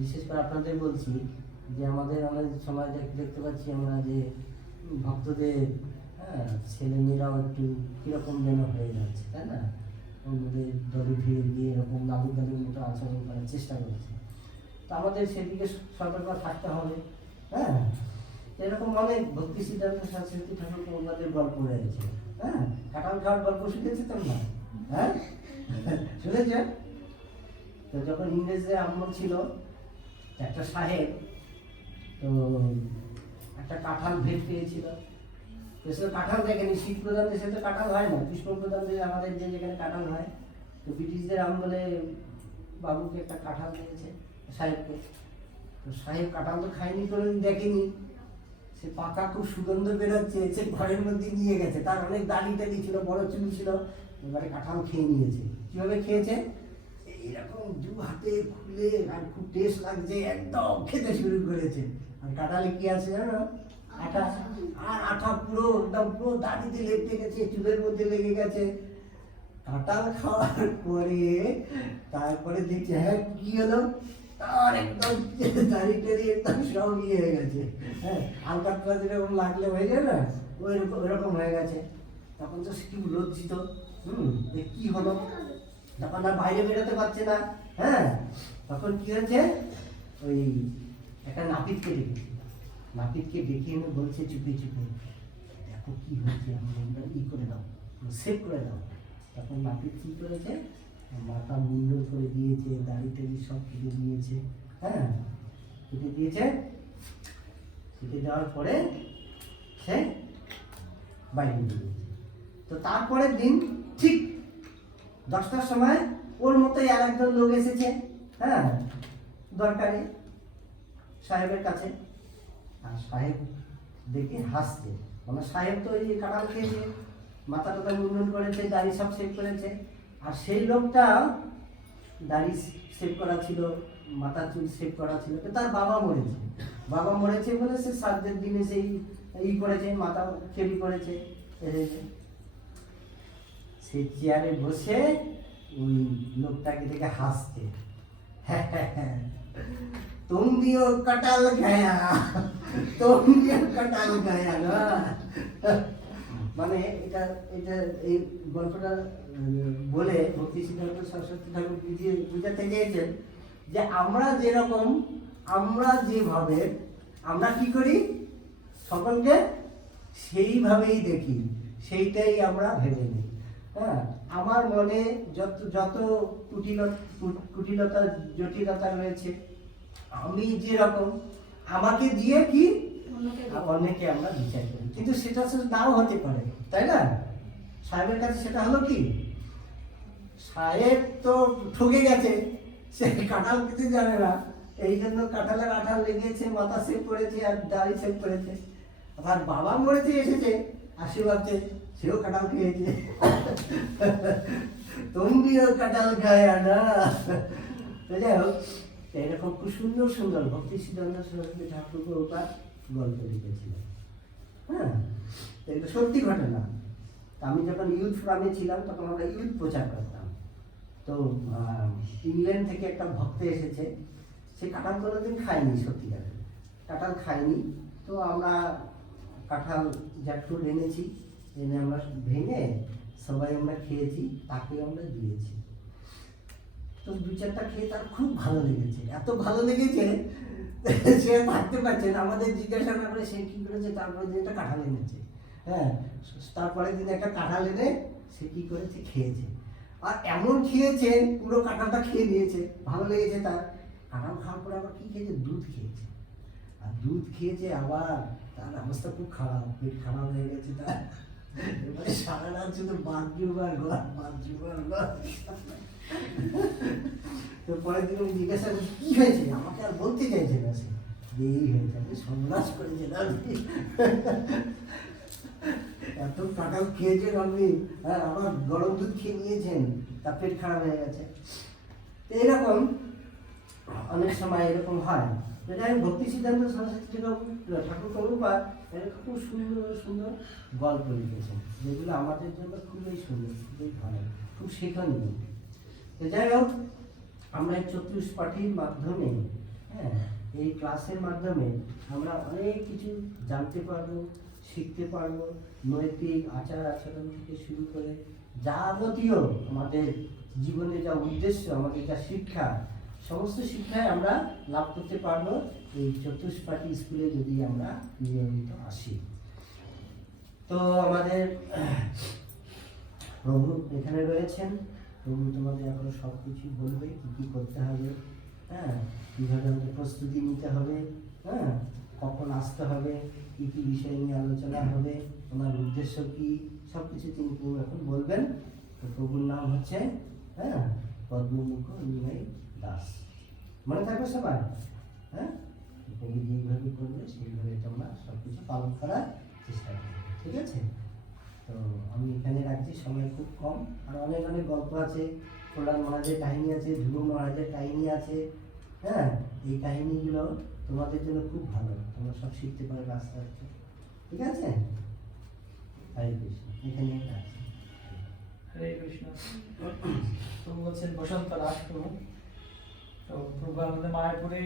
বিশেষ করে আপনাদের বলছি যে আমাদের অনেক সময় দেখতে পাচ্ছি আমরা যে ভক্তদের হ্যাঁ ছেলেমেয়েরাও একটু কীরকম যেন হয়ে যাচ্ছে, তাই না? অন্যদের দলে ভিড়ে গিয়ে এরকম লালু কালুর মতো আচরণ করার চেষ্টা করছে। তো আমাদের সেদিকে সতর্ক থাকতে হবে। হ্যাঁ, এরকম অনেক ভক্তি সিদ্ধান্ত সরস্বতী ঠাকুর প্রভুপাদের গল্প রয়েছে। হ্যাঁ, কাঁঠাল খাওয়ার গল্প শুনেছি তোমরা? হ্যাঁ শুনেছ? তো যখন ইংরেজদের আমল ছিল, একটা সাহেব তো একটা কাঁঠাল ভেট পেয়েছিল। তো সে কাঁঠাল দেখেনি, শীত প্রধান দেশে তো কাঁঠাল হয় না, গ্রীষ্ম প্রধান দেশে আমাদের যে যেখানে কাঁঠাল হয়। তো ব্রিটিশদের আমলে বাবুকে একটা কাঁঠাল দিয়েছে সাহেবকে। তো সাহেব কাঁঠাল তো খায়নি, কোনোদিন দেখেনি। সে পাকা খুব সুগন্ধ বেরোচ্ছে, সে ঘরের মধ্যে নিয়ে গেছে। তার অনেক দাড়ি টাড়ি ছিল, বড় চুল ছিল। এবারে কাঁঠাল খেয়ে নিয়েছে। কিভাবে খেয়েছে? এইরকম দু হাতে খুলে, আর খুব টেস্ট লাগছে, একদম খেতে শুরু করেছে। আর কাঁঠালে কি আছে জানো? আঠা। আর আঠা পুরো একদম পুরো দাড়িতে লেপটে গেছে, চুলের মধ্যে লেগে গেছে। কাঁঠাল খাওয়ার পরে তারপরে দেখছে হ্যাঁ কি হলো, আর একদম দাড়ি টাড়ি একদম সব ইয়ে হয়ে গেছে। হ্যাঁ, হালকা যেরকম লাগলে হয়ে যায় না, ওইরকম হয়ে গেছে। তখন তো সে কি লজ্জিত, কি হলো, তখন আর বাইরে বেরোতে পারছে না। হ্যাঁ, তখন কি হয়েছে, ওই একটা নাপিতকে ডেকেছে। নাপিতকে ডেকে এনে বলছে চুপে চুপে, দেখো কি হয়েছে, আমরা ই করে দাও, সেভ করে দাও। তখন নাপিত কি করেছে, মাথা মুন্ডন করে দিয়েছে, দাড়ি টাড়ি সব কেটে দিয়েছে। হ্যাঁ, কেটে দিয়েছে। কেটে দেওয়ার পরে সে বাইরে বেরিয়েছে। তো তারপরের দিন ঠিক 10টার সময় ওর মতোই আর একজন লোক এসেছে। হ্যাঁ, দরকারে সাহেবের কাছে। আর সাহেব দেখে হাসছে, মানে সাহেব তো ওই কাঁঠাল খেয়েছে, মাথা টাথা মুন্ডন করেছে, দাড়ি সব সেভ করেছে। আর সেই লোকটা দাড়ি সেভ করা ছিল, মাথার চুল সেভ করা ছিল। তো তার বাবা মরেছে, বাবা মরেছে বলে সে শ্রাদ্ধের দিনে সেই করেছে, মাথা খেবি করেছে। সে চেয়ারে বসে ওই লোকটাকে দেখে হাসছে, তুমিও কাঁঠাল খায়া, তুমিও কাঁঠাল খায়া না। মানে এটা এটা এই গল্পটা বলে ভক্তি সিদ্ধান্ত সরস্বতী ঠাকুর বুঝাতে চেয়েছেন যে আমরা যেরকম, আমরা যেভাবে আমরা কি করি, সকলকে সেইভাবেই দেখি, সেইটাই আমরা ভেবে নিই। হ্যাঁ, আমার মনে যত কুটিলতা জটিলতা রয়েছে, আমি যেরকম, আমাকে দিয়ে কি অনেকে আমরা বিচার করি, কিন্তু সেটা নাও হতে পারে, তাই না? সাহেবের কাছে সেটা হলো কি, সাহেব তো ঠকে গেছে, সে কাঁঠাল খেতে জানে না, এই জন্য কাঁঠালের আঠা লেগেছে, মাথা সেভ করেছে আর দাড়ি সেভ করেছে। আবার বাবা মরেছে, এসেছে আশীর্বাদে, সেও কাঁঠাল খেয়েছে। তুমিও কাঁঠাল খায়া না। তো যাই হোক, এরকম খুব সুন্দর সুন্দর ভক্তি সিদ্ধান্ত সরস্বতী ঠাকুর প্রভুপাদ গল্প লিখেছিলেন। হ্যাঁ, এটা সত্যি ঘটনা। আমি যখন ইউথ ফোরামে ছিলাম তখন আমরা ইউথ প্রচার করতাম। তো ইংল্যান্ড থেকে একটা ভক্ত এসেছে, সে কাঁঠাল কোনোদিন খায়নি, সত্যিকার কাঁঠাল খায়নি। তো আমরা কাঁঠাল জ্যাকফ্রুট এনেছি, এনে আমরা ভেঙে সবাই আমরা খেয়েছি, তাকে আমরা দিয়েছি। তো 2-4টা খেয়ে তার খুব ভালো লেগেছে, এত ভালো লেগেছে সে থাকতে পারছে না। আমাদের জিজ্ঞাসা না করে সে কী করেছে, তারপরে দিন একটা কাঁঠাল এনেছে। হ্যাঁ, তারপরের দিন একটা কাঁঠাল এনে সে কী করেছে, খেয়েছে। আর এমন খেয়েছে, পুরো কাঁঠালটা খেয়ে নিয়েছে, ভালো লেগেছে তার। কাঁঠাল খাওয়ার পরে আবার কী খেয়েছে, দুধ খেয়েছে। আর দুধ খেয়েছে আবার তার অবস্থা খুব খারাপ, পেট খারাপ হয়ে গেছে তার। এবারে সারা রাত শুধু বাথরুম আর ঘর, বাথরুম আর ঘর। তো পরের দিন আমি জিজ্ঞাসা করি কী হয়েছে, আমাকে আর বলতে চাইছে না সে। দেরি হয়ে যাবে, সর্বনাশ করে দিলাম। এত কাঁঠাল খেয়েছেন আপনি, হ্যাঁ, আবার গরম দুধ খেয়ে নিয়েছেন, তা পেট খারাপ হয়ে গেছে। তো এরকম অনেক সময় এরকম হয়। যেটা আমি ভক্তি সিদ্ধান্ত সরস্বতী ঠাকুর প্রভুপাদ এরকম খুব সুন্দর সুন্দর গল্প লিখেছেন, যেগুলো আমাদের জন্য খুবই সুন্দর, খুবই ভালো, খুব শেখানীয়। তো যাই হোক, আমরা এই চতুষ্পাঠীর মাধ্যমে, হ্যাঁ, এই ক্লাসের মাধ্যমে আমরা অনেক কিছু জানতে পারবো, শিখতে পারবো। নৈতিক আচার আচরণ থেকে শুরু করে যাবতীয় আমাদের জীবনে যা উদ্দেশ্য, আমাদের যা শিক্ষা, সমস্ত শিক্ষায় আমরা লাভ করতে পারবো এই চতুষ্পাঠী স্কুলে যদি আমরা নিয়মিত আসি। তো আমাদের প্রভু এখানে রয়েছেন, প্রভু তোমাদের এখন সব কিছু বলবে, কী কী করতে হবে, হ্যাঁ, কীভাবে আমাদের প্রস্তুতি নিতে হবে, হ্যাঁ, কখন আসতে হবে, কী কী বিষয় নিয়ে আলোচনা হবে, ওনার উদ্দেশ্য কী, সব কিছু তিনি প্রভু এখন বলবেন। তো প্রভুর নাম হচ্ছে, হ্যাঁ, পদ্মমুখ নিমাই দাস। মনে থাকবে সবাই, হ্যাঁ, প্রভু যেইভাবে করবে সেইভাবে তোমরা সব কিছু পালন করার চেষ্টা করবে, ঠিক আছে? তো আমি এখানে রাখছি, সময় খুব কম, আর অনেক অনেক গল্প আছে, প্রহ্লাদ মহারাজের কাহিনী আছে, ধ্রুব মহারাজের কাহিনী আছে, হ্যাঁ, এই কাহিনীগুলো তোমাদের জন্য খুব ভালো, তোমরা সব শিখতে পারবে আস্তে আস্তে, ঠিক আছে? হরে কৃষ্ণ, এখানে রাখছি। হরে কৃষ্ণ। প্রভু বলছেন বসন্ত রাস প্রভু। তো প্রভু আমাদের মায়াপুরে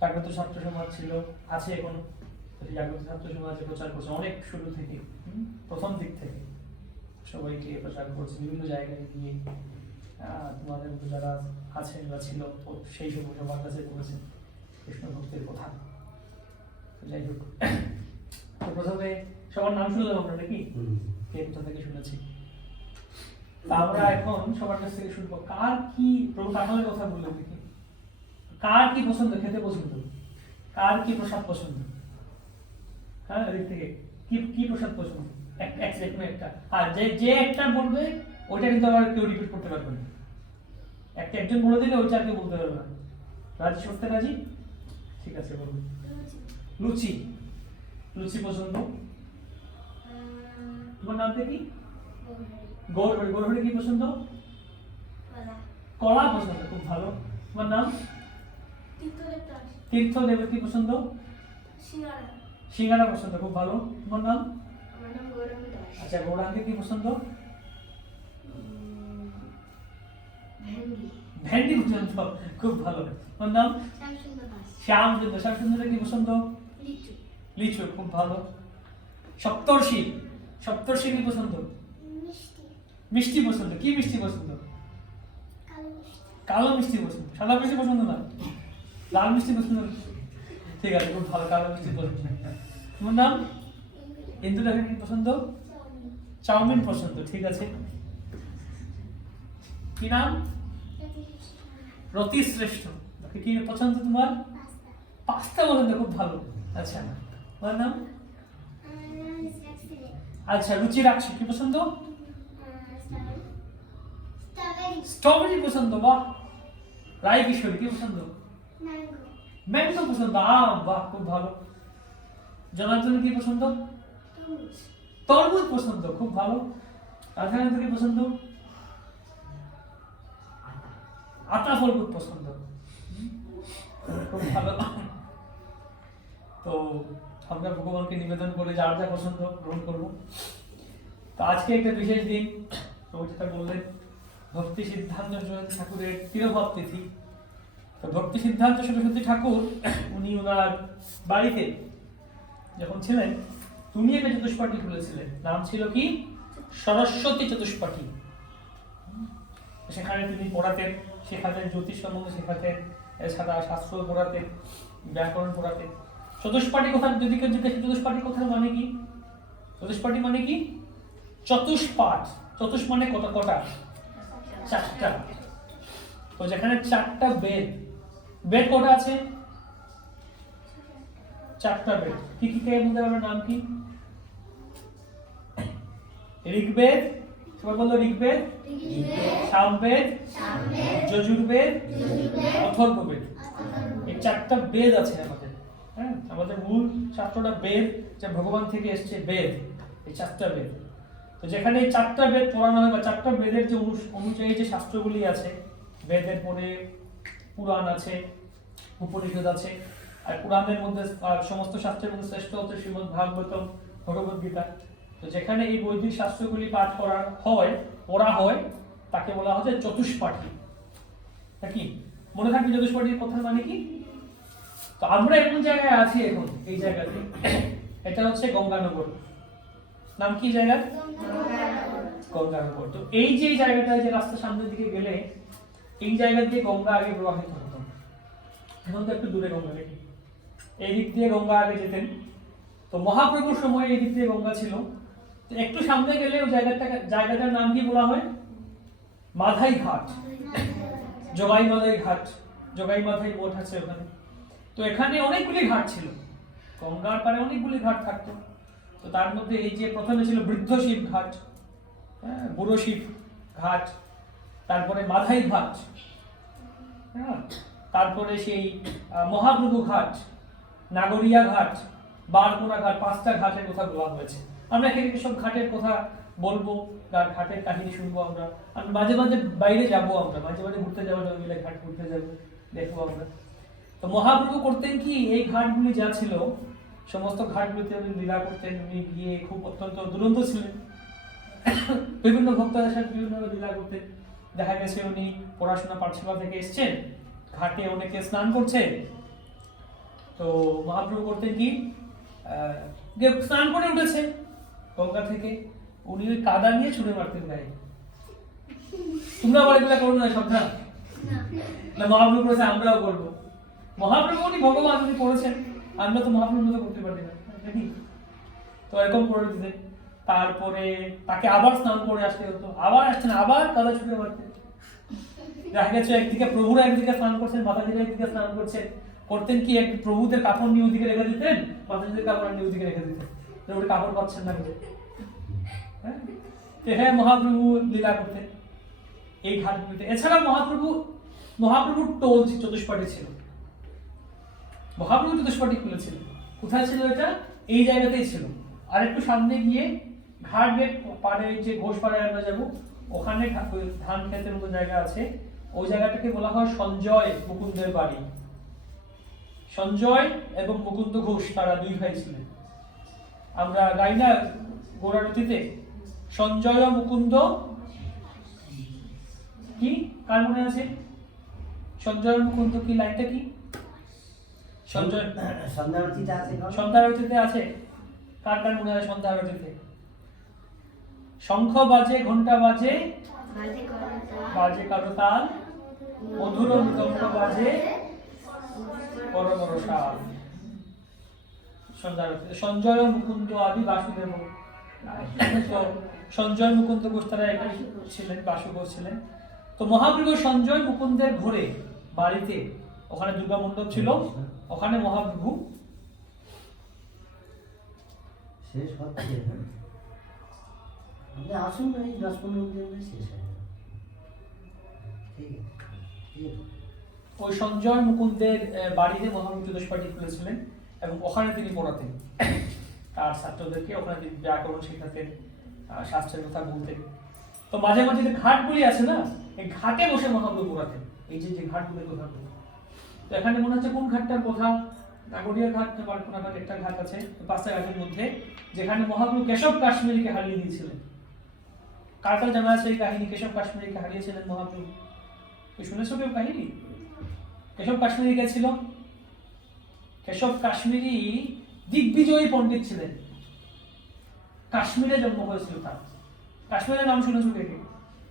জাগ্রত ছাত্র সমাজ ছিল, আছে এখনো। জাগ্রত ছাত্র সমাজে প্রচার করছে অনেক শুরু থেকে, প্রথম দিক থেকে সবাইকে প্রচার করছে বিভিন্ন জায়গায় গিয়ে। তোমাদের মধ্যে যারা আছেন বা ছিল, সেই সব সবার কাছে করেছেন কৃষ্ণ ভক্তের কথা। যাই হোক, তো প্রথমে সবার নাম শুনলাম আমরা নাকি, কে কোথা থেকে শুনেছি। তা আমরা এখন সবার কাছ থেকে শুনবো কার কি, প্রভু কাঁঠালের কথা বললেন দেখি, কার কি পছন্দ, খেতে পছন্দ, কার কি প্রসাদ পছন্দ, হ্যাঁ, এদিক থেকে কি কি প্রসাদ পছন্দ, একটা। আর যে একটা বলবে ওইটা কিন্তু আবার কেউ রিপিট করতে পারবে না। একজন বলে দিলে ওইটা আর কেউ বলতে পারবে না। রাজি, সত্যি রাজি? ঠিক আছে, বলুন। লুচি, লুচি পছন্দ। তোমার নামটা কি? গৌরহরি। গৌরহরি কি পছন্দ? কলা পছন্দ, খুব ভালো। তোমার নাম? তীর্থদেবের কি পছন্দ? সিঙ্গারা পছন্দ, খুব ভালো। তোমার নাম? আচ্ছা, গৌরাঙ্গের কি পছন্দ? ভেন্ডি পছন্দ, খুব ভালো। তোমার নাম? শ্যামচন্দ্র। শ্যামচন্দ্রের কি পছন্দ? লিচু, খুব ভালো। সপ্তর্ষি, সপ্তর্ষি কি পছন্দ? মিষ্টি পছন্দ। কি মিষ্টি পছন্দ? কালো মিষ্টি পছন্দ। সাদা মিষ্টি পছন্দ না, লাল মিষ্টি পছন্দ। ঠিক আছে, খুব ভালো, কালো মিষ্টি পছন্দ। তোমার নাম? ইন্দুলেখার কি পছন্দ? চাউমিন পছন্দ, ঠিক আছে। কি নাম? রতি শ্রেষ্ঠ। কি পছন্দ তোমার? পাস্তা পছন্দ, খুব ভালো। আচ্ছা, তোমার নাম? আচ্ছা, রুচি রাখছো, কি পছন্দ? স্ট্রবেরি পছন্দ, বাহ। রায় কিশোরী কি পছন্দ? ম্যাঙ্গো পছন্দ, আম, বাহ, খুব ভালো। জনার্দন কি পছন্দ? তরমুজ পছন্দ, খুব ভালো। রাধাকান্ত কি পছন্দ? আটা ফল খুব পছন্দ, খুব ভালো। তো আমরা ভগবানকে নিবেদন করে যার যা পছন্দ গ্রহণ করবো। তো আজকে একটা বিশেষ দিন, প্রভু যেটা বললেন, ভক্তি সিদ্ধান্ত সরস্বতী ঠাকুরের তিরোভাব তিথি। তো ভক্তি সিদ্ধান্ত সরস্বতী ঠাকুর উনি ওনার বাড়িতে যখন ছিলেন, উনি একটা চতুষ্পাঠী খুলেছিলেন, নাম ছিল কি? সরস্বতী চতুষ্পাঠী। সেখানে তিনি পড়াতেন, শেখাতেন, জ্যোতিষ সম্বন্ধে শেখাতেন, এছাড়া শাস্ত্র পড়াতেন, ব্যাকরণ পড়াতেন। চতুষ্পাঠী কথা যদি কেউ জিজ্ঞাসা, চতুষ্পাঠী কথার মানে কি? চতুষ্পাঠী মানে কি? চতুষ্পাঠ। চতুষ মানে কত, কটা? চারটা। তো যেখানে চারটা বেদ, বেদ কটা আছে? চারটা বেদ। কি কি কে বলতে পারবে, নাম কি? ঋগ্বেদ, সবাই বললো ঋগ্বেদ, সামবেদ, যজুর্বেদ, অথর্ববেদ। এই চারটা বেদ আছে আমাদের। হ্যাঁ, আমাদের মূল শাস্ত্রটা বেদ, যে ভগবান থেকে এসছে বেদ, এই 4টা বেদ। তো যেখানে এই 4টা বেদ পড়ানো হয় বা 4টা বেদের যে অনুযায়ী যে শাস্ত্রগুলি আছে, বেদের পরে পুরাণ আছে, উপনিষদ আছে, আর পুরাণের মধ্যে সমস্ত শাস্ত্রের মধ্যে শ্রেষ্ঠ হচ্ছে শ্রীমদ্ ভাগবতম, ভগবদ গীতা। তো যেখানে এই বৈদিক শাস্ত্রগুলি পাঠ পড়া হয় তাকে বলা হচ্ছে চতুষ্পাঠী। নাকি মনে থাকবে চতুষ্পাঠীর কথার মানে কি? তো আমরা এমন জায়গায় আছি এখন, এই জায়গাতে, এটা হচ্ছে গঙ্গানগর। নাম কি জায়গা? গঙ্গানগর। তো এই যে জায়গাটা, যে রাস্তা সামনের দিকে গেলে এই জায়গা দিয়ে গঙ্গা আগে প্রবাহিত হতো, এখন তো একটু দূরে গঙ্গা দেখি, এই দিক দিয়ে গঙ্গা আগে যেতেন। তো মহাপ্রভুর সময় এই দিক দিয়ে গঙ্গা ছিল। তো একটু সামনে গেলে ওই জায়গাটার নাম কি বলা হয়? মাধাই ঘাট, জগাই মাধাই ঘাট, জগাই মাধাই মঠ আছে ওখানে। তো এখানে অনেকগুলি ঘাট ছিল, গঙ্গার পারে অনেকগুলি ঘাট থাকতো। তো তার মধ্যে এই যে প্রথমে ছিল বৃদ্ধ শিব ঘাট, হ্যাঁ, বুড়ো শিব ঘাট, তারপরে মাধাই ঘাট, হ্যাঁ, তারপরে সেই মহাপ্রভু ঘাট, নাগরিয়া ঘাট, বারকোনা ঘাট, 5টা ঘাটের কথা বলা হয়েছে। আমরা এখানে সব ঘাটের কথা বলবো, ঘাটের কাহিনী শুনবো। আমরা মাঝে মাঝে বাইরে যাবো, আমরা মাঝে মাঝে ঘুরতে যাবো, মিলে ঘাট ঘুরতে যাবো, দেখবো আমরা। তো মহাপ্রভু করতেন কি, এই ঘাটগুলি যা ছিল সমস্ত ঘাটগুলিতে উনি লীলা করতেন। উনি গিয়ে খুব অত্যন্ত দুরন্ত ছিলেন, বিভিন্ন ভক্তদের সাথে বিভিন্নভাবে লীলা করতেন। দেখা গেছে উনি পড়াশোনা পাঠশালা থেকে এসছেন, ঘাটে অনেকে স্নান করছে, তো মহাপ্রভু করতেন কি, স্নান করে উঠেছে গঙ্গা থেকে, উনি ওই কাদা নিয়ে ছুঁড়ে মারতেন গায়ে। তোমরা আবার এগুলা করো না সব, না মহাপ্রভু করেছে, আমরাও করবো। মহাপ্রভু উনি ভগবান, উনি করেছেন, আমরা তো মহাপ্রভুর মতো করতে পারি না, নাকি? তো এরকম করে দিতে, তারপরে তাকে আবার স্নান করে আসতে হতো, আবার আসছেন, আবার কাদা ছুঁড়ে মারতেন। দেখা গেছে একদিকে প্রভুরা একদিকে স্নান করছেন, মাতাজিরা একদিকে স্নান করছেন, করতেন কি, এক প্রভুদের কাপড় নিয়ে ওদিকে রেখে দিতেন, মাতাজিদের কাপড় নিয়ে ওদিকে রেখে দিতেন, ওটা কাপড় পাচ্ছেন না। হ্যাঁ, মহাপ্রভু লীলা করতেন এই ঘাটগুলিতে। এছাড়া মহাপ্রভুর টোল চতুষ্পাঠী ছিল, মহাপ্রভু চতুষ্পাঠী খুলেছিল। কোথায় ছিল এটা? এই জায়গাতেই ছিল। আর একটু সামনে গিয়ে ঘাট গেট পাড়ে, যে ঘোষপাড়ায় আমরা যাবো, ওখানে ধান ক্ষেতের মতো জায়গা আছে, ওই জায়গাটাকে বলা হয় সঞ্জয় মুকুন্দের বাড়ি। সঞ্জয় এবং মুকুন্দ ঘোষ, তারা 2 ভাই ছিলেন। আমরা গাই না গোড়ারতিতে, সঞ্জয় মুকুন্দ কি, কার মনে আছে? সঞ্জয় মুকুন্দ কি, লাইনটা কি? সঞ্জয় সন্ধ্যারতিতে আছে, কার কার মনে হয়? সন্ধ্যারতিতে শঙ্খ বাজে, ঘন্টা বাজে, বাজে করতাল, মধুর মৃদঙ্গ বাজে, বড় বড় শাল। সন্ধ্যারতিতে সঞ্জয় মুকুন্দ আদি বাসুদেব। সঞ্জয় মুকুন্দ ঘোষ তারা এখানে ছিলেন, বাসু ঘোষ ছিলেন। তো মহাপ্রভু সঞ্জয় মুকুন্দের ঘরে বাড়িতে, ওখানে দুর্গা মণ্ডপ ছিল, ওখানে মহাপ্রভু শেষ হচ্ছে। আপনি আসুন না, এই 10-15 মিনিট শেষ হয়ে যাবে। ঠিক আছে। ওই সঞ্জয় মুকুন্দের বাড়িতে মহাপ্রভু চতুষ্পাঠী খুলেছিলেন এবং ওখানে তিনি পড়াতেন তার ছাত্রদেরকে, ওখানে তিনি ব্যাকরণ শেখাতেন, শাস্ত্রের কথা বলতেন। তো মাঝে মাঝে যে ঘাটগুলি আছে না, এই ঘাটে বসে মহাপ্রভু পড়াতেন, এই যে ঘাটগুলির কথা বলতেন। তো এখানে মনে হচ্ছে কোন ঘাটটার কথা? নাগরিয়া ঘাট, বারকোনা ঘাট, একটা ঘাট আছে 5টা ঘাটের মধ্যে, যেখানে মহাপ্রভু কেশব কাশ্মীরীকে হারিয়ে দিয়েছিলেন। কার কার জানা আছে এই কাহিনী? কেশব কাশ্মীরীকে হারিয়েছিলেন মহাপ্রভু, শুনেছো কেউ কাহিনী? কেশব কাশ্মীরি কে ছিল? কেশব কাশ্মীরি দিগ্বিজয়ী পণ্ডিত ছিলেন, কাশ্মীরে জন্ম হয়েছিল তার। কাশ্মীরের নাম শুনেছো কে?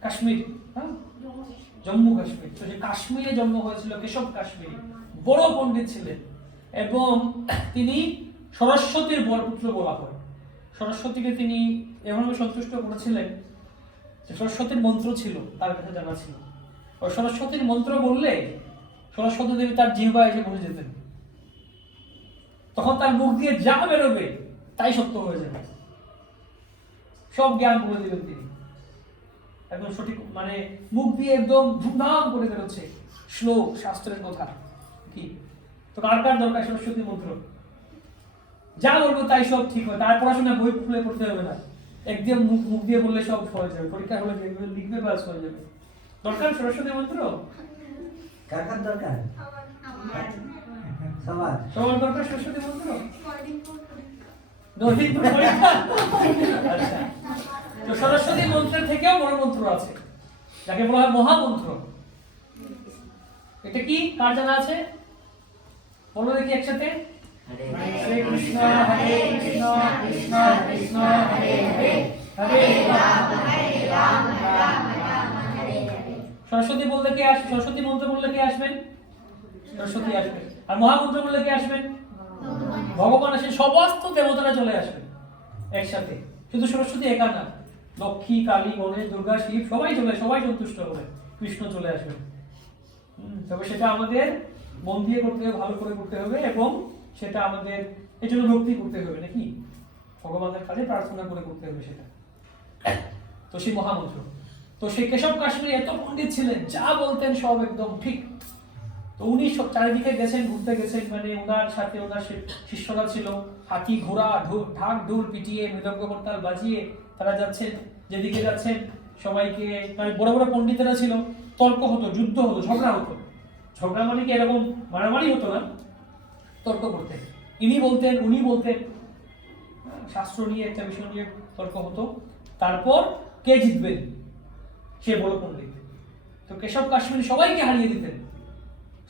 কাশ্মীর, হ্যাঁ, জম্মু কাশ্মীর। তো সেই কাশ্মীরে জন্ম হয়েছিল কেশব কাশ্মীরি, বড় পণ্ডিত ছিলেন এবং তিনি সরস্বতীর বরপুত্র বলা হয়। সরস্বতীকে তিনি এমনভাবে সন্তুষ্ট করেছিলেন যে সরস্বতীর মন্ত্র ছিল তার কাছে জানা ছিল। ওই সরস্বতীর মন্ত্র বললে সরস্বতী দেবী তার জিহ্বায় এসে বসে যেতেন, তখন তার মুখ দিয়ে যা বেরোবে তাই সত্য হয়ে যাবে, সব জ্ঞান বলে দিবেন তিনি। একদম সঠিক, মানে মুখ দিয়ে একদম ধুমধাম করে বেরোচ্ছে শ্লোক শাস্ত্রের কথা। কি তো কার কার দরকার সরস্বতী মন্ত্র? যা বলবো তাই সব ঠিক হয়, তার পড়াশোনা বই খুলে পড়তে হবে না, একদম মুখ মুখ দিয়ে বললে সব হয়ে যাবে, পরীক্ষা হলে দেখবে লিখবে বাস হয়ে যাবে। দরকার সরস্বতী মন্ত্র? কার কার দরকার? আমার সবার সবার দরকার সরস্বতী মন্ত্র? কয়দিন পর পরীক্ষা। 2 দিন পর পরীক্ষা। আচ্ছা, তো সরস্বতী মন্ত্রের থেকেও বড় মন্ত্র আছে, যাকে বলা হয় মহামন্ত্র। এটা কি কার জানা আছে? বলো দেখি একসাথে। হরে কৃষ্ণ হরে কৃষ্ণ কৃষ্ণ কৃষ্ণ হরে হরে হরে রাম রাম রাম হরে হরে। সরস্বতী বলতে কে আসবে? সরস্বতী মন্ত্র বললে কে আসবেন? সরস্বতী আসবেন। আর মহামন্ত্র বললে কে আসবেন? ভগবান আসেন, সমস্ত দেবতারা চলে আসবেন একসাথে। শুধু সরস্বতী একা না, লক্ষ্মী, কালী, গণেশ, দুর্গা, শিব সবাই সন্তুষ্ট হবে, কৃষ্ণ চলে আসবেন। তবে সেটা আমাদের মন দিয়ে করতে হবে, ভালো করে করতে হবে, এবং সেটা আমাদের এই জন্য ভক্তি করতে হবে, নাকি ভগবানের কাছে প্রার্থনা করে করতে হবে সেটা। তো সেই মহামন্ত্র, তো সেই কেশব কাশ্মীরি এত পণ্ডিত ছিলেন, যা বলতেন সব একদম ঠিক। তো উনি সব চারিদিকে গেছেন, ঘুরতে গেছেন, মানে ওনার সাথে ওনার শিষ্যরা ছিল, হাতি ঘোড়া ঢাক ঢোল পিটিয়ে মৃদঙ্গ করতাল বাজিয়ে তারা যাচ্ছেন, যেদিকে যাচ্ছেন সবাইকে, মানে বড় বড় পণ্ডিতেরা ছিল, তর্ক হতো, যুদ্ধ হতো, ঝগড়া হতো। ঝগড়া মানে কি এরকম মারামারি হতো না, তর্ক করতেন, ইনি বলতেন উনি বলতেন, শাস্ত্র নিয়ে একটা বিষয় নিয়ে তর্ক হতো। তারপর কে জিতবেন সে বড় পণ্ডিত। তো কেশব কাশ্মীরি সবাইকে হারিয়ে দিতেন,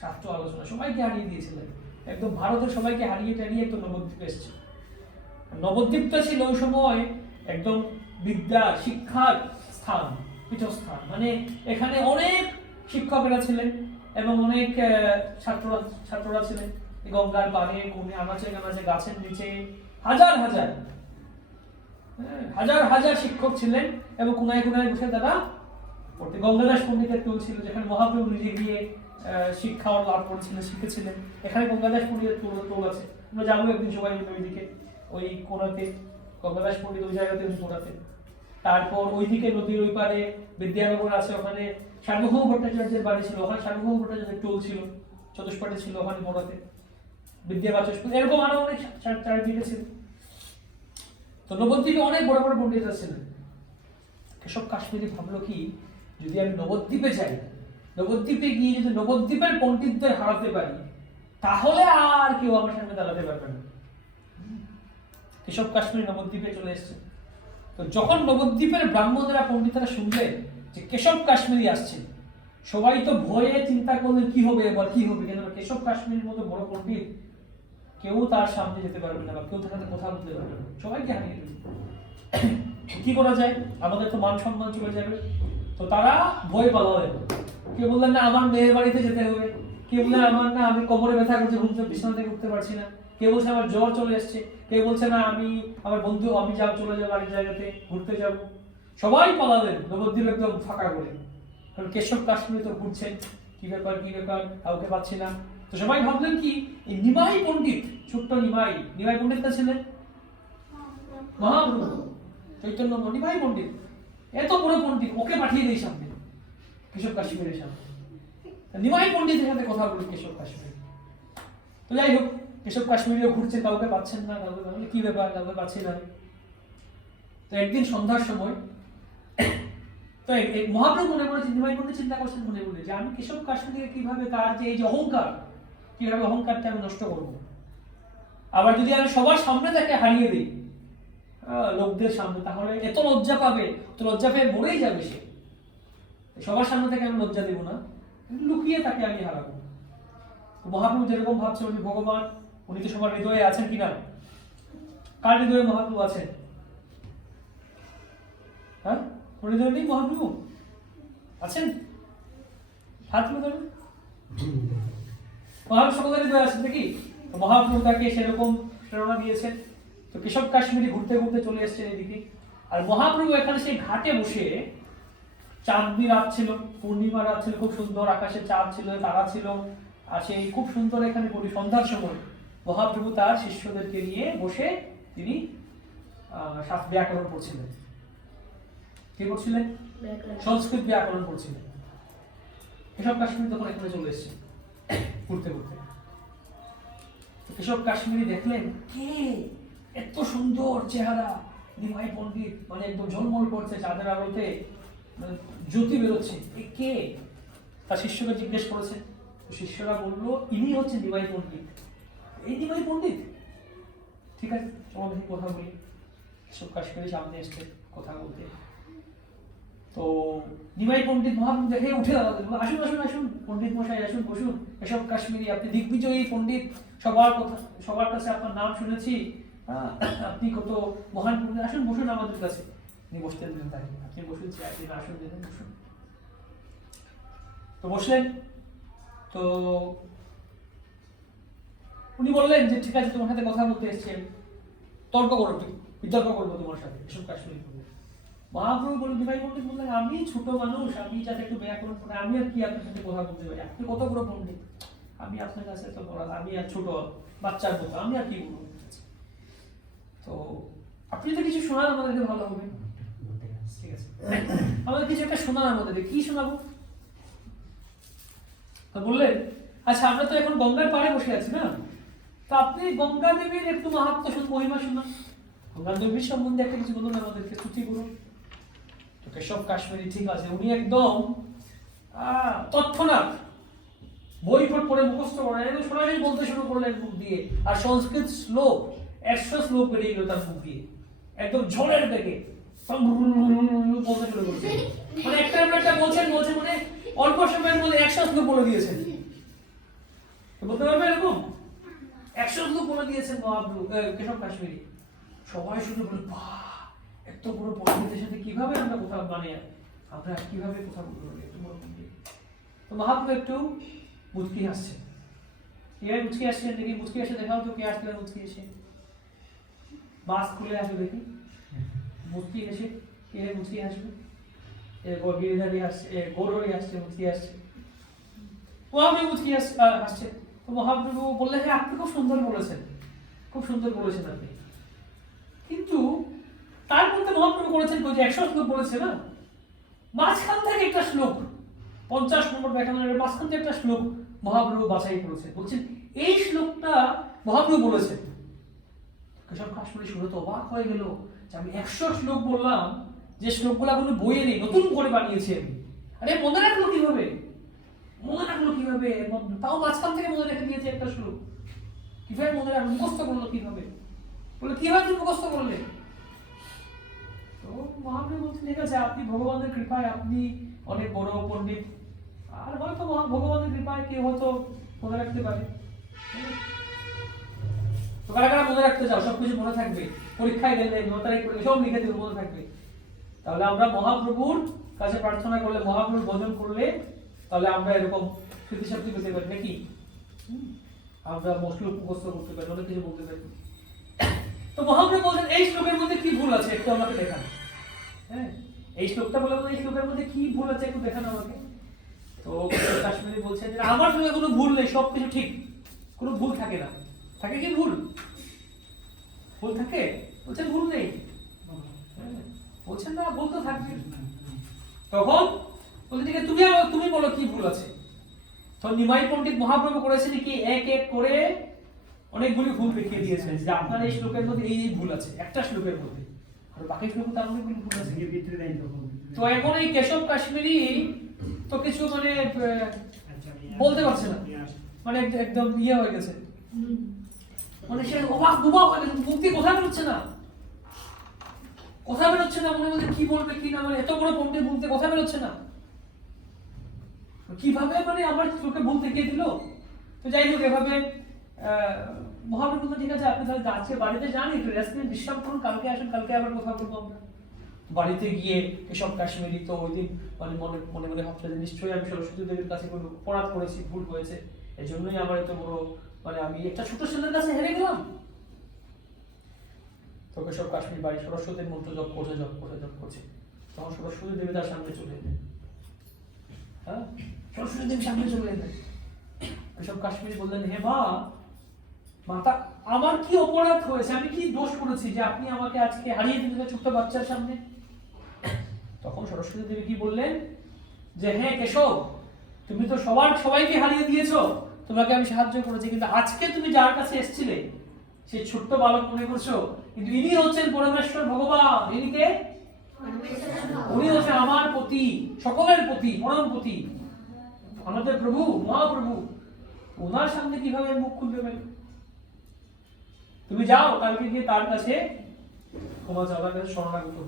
শাস্ত্র আলোচনা সবাইকে হারিয়ে দিয়েছিলেন, একদম ভারতের সবাইকে হারিয়ে টারিয়ে তো নবদ্বীপে এসেছে। নবদ্বীপটা ছিল ওই সময় একদম বিদ্যা শিক্ষার স্থান, পীঠস্থান, মানে এখানে অনেক শিক্ষকেরা ছিলেন এবং অনেক ছাত্ররা ছিলেন। গঙ্গার পাড়ে, কোণে, আনাচে কানাচে, গাছের নিচে হাজার হাজার হাজার হাজার শিক্ষক ছিলেন এবং কোনায় কোনায় বসে তারা পড়তে। গঙ্গাদাস পণ্ডিতের টোল ছিল, যেখানে মহাপ্রভু নিজে গিয়ে শিক্ষা লাভ করেছিলেন, শিখেছিলেন। এখানে গঙ্গাদাস পণ্ডিতের টোল আছে, আমরা যাবো একদিন সবাই মিলে ওইদিকে, ওই কোনাতে গঙ্গাদাস পণ্ডিত ওই জায়গাতে উনি পড়াতেন। তারপর ওইদিকে নদীর ওই পারে বিদ্যানগর আছে, ওখানে সার্বভৌম ভট্টাচার্যের বাড়ি ছিল, ওখানে সার্বভৌম ভট্টাচার্যের টোল ছিল, চতুষ্পাঠে ছিল, ওখানে পড়াতে বিদ্যাবাচস্পতি, এরকম আরো অনেক চারিদিকে ছিল। তো নবদ্বীপে অনেক বড় বড় পণ্ডিতরা ছিলেন। কেশব কাশ্মীরি ভাবলো কি, যদি আমি নবদ্বীপে যাই, নবদ্বীপে গিয়ে যদি নবদ্বীপের পণ্ডিতদের হারাতে পারি, তাহলে আর কেউ আমার সামনে দাঁড়াতে পারবে না। কেশব কাশ্মীরি নবদ্বীপে চলে এসছে। তো যখন নবদ্বীপের ব্রাহ্মণরা পণ্ডিতরা শুনলেন যে কেশব কাশ্মীরি আসছে, সবাই তো ভয়ে চিন্তা করলেন কি হবে এবার, কি হবে, কেন কেশব কাশ্মীরির মতো বড় পণ্ডিত, কেউ তার সামনে যেতে পারবে না বা কেউ তার সাথে কথা বলতে পারবে না, সবাইকে হারিয়ে দেবে। কি করা যায়, আমাদের তো মান সম্মান চলে যাবে। তো তারা ভয় পালালেন। কেউ বললেন না আমার মেয়ের বাড়িতে যেতে হবে, কেউ বললেন আমার না আমি কোমরে ব্যথা করছে, ঘুমতে বিছানা থেকে উঠতে পারছি না, কেউ বলছে আমার জ্বর চলে এসছে, কেউ বলছে না আমি আমার বন্ধু আমি চলে যাবো আরেক জায়গাতে ঘুরতে যাব। সবাই পালালেন, নবদ্বীপ একদম ফাঁকা করে, কারণ কেশব কাশ্মীরে তো ঘুরছেন, কি ব্যাপার কাউকে পাচ্ছি না। তো সবাই ভাবলেন কি, এই নিমাই পণ্ডিত, ছোট্ট নিমাই পণ্ডিতটা ছিলেন মহাপ্রভু চৈতন্য নিমাই পণ্ডিত, এত বড় পণ্ডিত, ওকে পাঠিয়ে দেই সামনে, কেশব কাশ্মীরের সামনে। নিমাই পণ্ডিতের সাথে কথা বলি কেশব কাশ্মীর। তো যাই হোক, কেশব কাশ্মীরেও ঘুরছে, কাউকে পাচ্ছেন না, কাউকে কি ব্যাপার, কাউকে পাচ্ছি না। তো একদিন সন্ধ্যার সময় তো মহাপ্রভু মনে মনে নিমাই পণ্ডিত চিন্তা করছেন মনে মনে যে আমি কেশব কাশ্মীরে কিভাবে তার যে এই যে অহংকার, কিভাবে অহংকারটা আমি নষ্ট করবো। আবার যদি আমি সবার সামনে তাকে হারিয়ে দিই লোকদের সামনে, তাহলে এত লজ্জা পাবে, তো লজ্জা পেয়ে মরেই যাবে সে। সবার সামনে থেকে আমি লজ্জা দেবো না, লুকিয়ে তাকে আমি হারাবো। মহাপ্রভু যেরকম ভাবছে উনি ভগবান, উনি তো সবার হৃদয়ে আছেন কিনা? কার হৃদয়ে মহাপ্রভু আছেন? হ্যাঁ, হৃদয় নেই মহাপ্রভু আছেন? হাত তুলে ধরুন। মহাপ্রভু সকলের হৃদয়ে আছেন নাকি? মহাপ্রভু তাকে সেরকম প্রেরণা দিয়েছেন। তো কেশব কাশ্মীরি ঘুরতে ঘুরতে চলে এসছেন এদিকে। আর মহাপ্রভু এখানে সেই ঘাটে বসে, চাঁদনি রাত ছিল, পূর্ণিমা রাত ছিল, খুব সুন্দর আকাশে চাঁদ ছিল, তারা ছিল, আর সেই খুব সুন্দর এখানে সন্ধ্যার সময় মহাপ্রভু তার শিষ্যদেরকে নিয়ে বসে তিনি ব্যাকরণ পড়ছিলেন। কি করছিলেন? সংস্কৃত ব্যাকরণ পড়ছিলেন। কেশব কাশ্মীরি তখন এখানে চলে এসছে ঘুরতে ঘুরতে। তো কেশব কাশ্মীরি দেখলেন কে এত সুন্দর চেহারা, নিমাই পণ্ডিত, মানে একদম ঝলমল করছে চাঁদের আলোতে, মানে জ্যোতি বেরোচ্ছে, এ কে? তার শিষ্যকে জিজ্ঞেস করেছে, শিষ্যরা বললো ইনি হচ্ছে নিমাই পণ্ডিত। এই নিমাই পণ্ডিত, ঠিক আছে তোমাদের কথা বলি। কেশব কাশ্মীরি সামনে এসছে কথা বলতে। তো নিমাই পণ্ডিত মহাপ্রভু দেখে উঠে দাঁড়ালেন, আসুন আসুন আসুন পণ্ডিত মশাই, আসুন বসুন। কেশব কাশ্মীরি, আপনি দিগ্বিজয়ী পণ্ডিত, সবার কাছে আপনার নাম শুনেছি, আপনি কত মহান পণ্ডিত, আসুন বসুন আমাদের কাছে। উনি বসতে দিলেন তাকে, আপনি বসুন, আপনি আসুন দিলেন, বসুন। তো বসলেন। তো উনি বললেন যে ঠিক আছে, তোমার সাথে কথা বলতে এসেছি, তর্ক করো, বিতর্ক করবো তোমার সাথে। কেশব কাশ্মীরি মহাপ্রভু বললেন, নিমাই পণ্ডিত বললেন, আমি ছোট মানুষ, আমি যাতে একটু ব্যাকরণ পড়ে, আমি আর কি আপনার সাথে কথা বলতে পারি? আপনি কত বড় পণ্ডিত, আমি আপনার কাছে তো বলা, আমি আর ছোট বাচ্চার মতো, আমি আর কি বলবো? তো আপনি তো কিছু শোনান আমাদেরকে, ভালো হবে। ঠিক আছে, আমাদের কিছু একটা শোনান আমাদেরকে, কি শোনাবো? তো বললেন, আচ্ছা আমরা তো এখন গঙ্গার পাড়ে বসে আছি না, তো আপনি গঙ্গা দেবীর একটু মাহাত্ম্য মহিমা শোনান, গঙ্গা দেবীর সম্বন্ধে একটা কিছু বলুন আমাদেরকে, স্তুতি করুন। তো কেশব কাশ্মীরি ঠিক আছে, উনি একদম তৎক্ষণাৎ বই পড়ে মুখস্থ করেন, একদম সরাসরি বলতে শুরু করলেন মুখ দিয়ে, আর সংস্কৃত শ্লোক 100 শ্লোক বেরিয়ে গেল তার মুখ দিয়ে, একদম ঝড়ের বেগে বলতে শুরু করছে। মানে একটা বলছেন মানে অল্প সময়ের মধ্যে 100 শ্লোক বলে দিয়েছেন। বলতে পারবে এরকম 100 শ্লোক বলে দিয়েছেন মহাপ্রভু কেশব কাশ্মীরি। সবাই শুনে বলে, বাহ, এত বড় পণ্ডিতের সাথে কিভাবে আমরা কথা, মানে আমরা কিভাবে কথা বলতে পারি, এত বড় পণ্ডিত। তো মহাপ্রভু একটু মুচকি হাসছে। এবার মুচকি আসছেন, দেখি মুচকি আসে, দেখাও তো কে আসলে মুচকি এসে, মাস্ক খুলে আসবে দেখি, মুচকি এসে কে মুচকি আসবে? গিরিধারী আসছে, গৌরী আসছে, মুচকি আসছে, মহাপ্রভু মুচকি আসছে। তো মহাপ্রভু বললেন, হ্যাঁ আপনি খুব সুন্দর বলেছেন, খুব সুন্দর বলেছেন আপনি, কিন্তু তার মধ্যে মহাপ্রভু করেছেন যে 100 শ্লোক বলেছে না, মাঝখান থেকে একটা শ্লোক 50 নম্বর ব্যাখ্যানের মাঝখান থেকে একটা শ্লোক মহাপ্রভু বাছাই করেছে, বলছেন এই শ্লোকটা মহাপ্রভু বলেছেন। কেশব কাশ্মীরি শুনে তো অবাক হয়ে গেল যে আমি 100 শ্লোক বললাম, যে শ্লোকগুলো কোনো বইয়ে নেই, নতুন করে বানিয়েছি আমি, আরে মনে রাখলো কিভাবে, তাও মাঝখান থেকে মনে রেখে দিয়েছে একটা শ্লোক, কিভাবে মনে রাখলো, মুখস্থ করলো কিভাবে? বলে কিভাবে তুমি মুখস্থ করলে? তো মহাপ্রভু বলছেন, ঠিক আছে, আপনি ভগবানের কৃপায় আপনি অনেক বড় পণ্ডিত, আর হয়তো ভগবানের কৃপায় কেউ হয়তো মনে রাখতে পারে। তো কারা কারা মনে রাখতে চাও? সবকিছু মনে থাকবে, পরীক্ষায় গেলে 9 তারিখ করে সব লিখে দেবে, মনে থাকবে। তাহলে আমরা মহাপ্রভুর কাছে প্রার্থনা করলে, মহাপ্রভুর ভজন করলে, তাহলে আমরা এরকম স্মৃতিশক্তি পেতে পারি নাকি? আমরা শ্লোক মুখস্থ করতে পারি, অনেক কিছু বলতে পারি। তো মহাপ্রভু বলছেন, এই শ্লোকের মধ্যে কি ভুল আছে একটু আমাকে দেখান। হ্যাঁ, এই শ্লোকটা বলে এই শ্লোকের মধ্যে কি ভুল আছে একটু দেখান আমাকে। তো কাশ্মীরি বলছেন যে আমার সঙ্গে কোনো ভুল নেই, সবকিছু ঠিক, কোনো ভুল থাকে না। থাকে কি ভুল? ভুল থাকে? বলছেন ভুল নেই, বলছেন না, ভুল তো থাকবে। তখন বলছে ঠিক আছে, তুমি বলো কি ভুল আছে। তো নিমাই পণ্ডিত মহাপ্রভু করেছেন কি, এক এক করে অনেকগুলি ভুল দেখিয়ে দিয়েছেন যে আপনার এই শ্লোকের মধ্যে এই ভুল আছে, একটা শ্লোকের মধ্যে, আর বাকি শ্লোকে তার অনেকগুলি ভুল আছে। তো এখন এই কেশব কাশ্মীরি তো কিছু মানে বলতে পারছে না, মানে একদম ইয়ে হয়ে গেছে, মানে সে অবাক দুবাক হয়ে গেছে, মুক্তি কথা বেরোচ্ছে না, মনে মধ্যে কি বলবে কি না, মানে এত বড় পণ্ডিত বলতে কথা বেরোচ্ছে না, কিভাবে মানে আমার চোখে ভুল দেখিয়ে দিল। তো যাই হোক, এভাবে মহাপ্রভু ঠিক আছে, আপনি তাহলে আজকে বাড়িতে যান, একটু রেস্ট নিন, বিশ্রাম করুন, কালকে আসুন, কালকে আবার কথা বলবো আমরা। বাড়িতে গিয়ে কেশব কাশ্মীরি তো ওই দিন মানে মনে মনে ভাবছে যে নিশ্চয়ই আমি সরস্বতী দেবীর কাছে কোনো অপরাধ করেছি, ভুল হয়েছে, এই জন্যই আমার এত বড়, মানে আমি একটা ছোট ছেলের কাছে হেরে গেলাম। তো কেশব কাশ্মীরি বাড়ি সরস্বতীর মন্ত্র জপ করছে, তখন সরস্বতী দেবী তার সামনে চলে এলেন। হ্যাঁ, সরস্বতী দেবী সামনে চলে এলেন। কেশব কাশ্মীরি বললেন, হে মাতা, আমার কি অপরাধ হয়েছে, আমি কি দোষ করেছি যে আপনি আমাকে আজকে হারিয়ে দিলেন ছোট্ট বাচ্চার সামনে? তখন সরস্বতী দেবী কি বললেন যে, হ্যাঁ কেশব, তুমি তো সবাইকে হারিয়ে দিয়েছো, তো তোমাকে আমি সাহায্য করেছি, কিন্তু আজকে তুমি যার কাছে এসেছিলে সেই ছোট্ট বালক মনে করছো, কিন্তু ইনি হচ্ছেন পরমেশ্বর ভগবান। ইনি কে? উনি হচ্ছেন আমার পতি, সকলের পতি, পরম পতি, আমাদের প্রভু, মহাপ্রভু। ওনার সামনে কিভাবে মুখ খুলবে ভাই? তুমি যাও কালকে গিয়ে তার কাছে ক্ষমা চাওয়ার কাছে শরণাগত হো।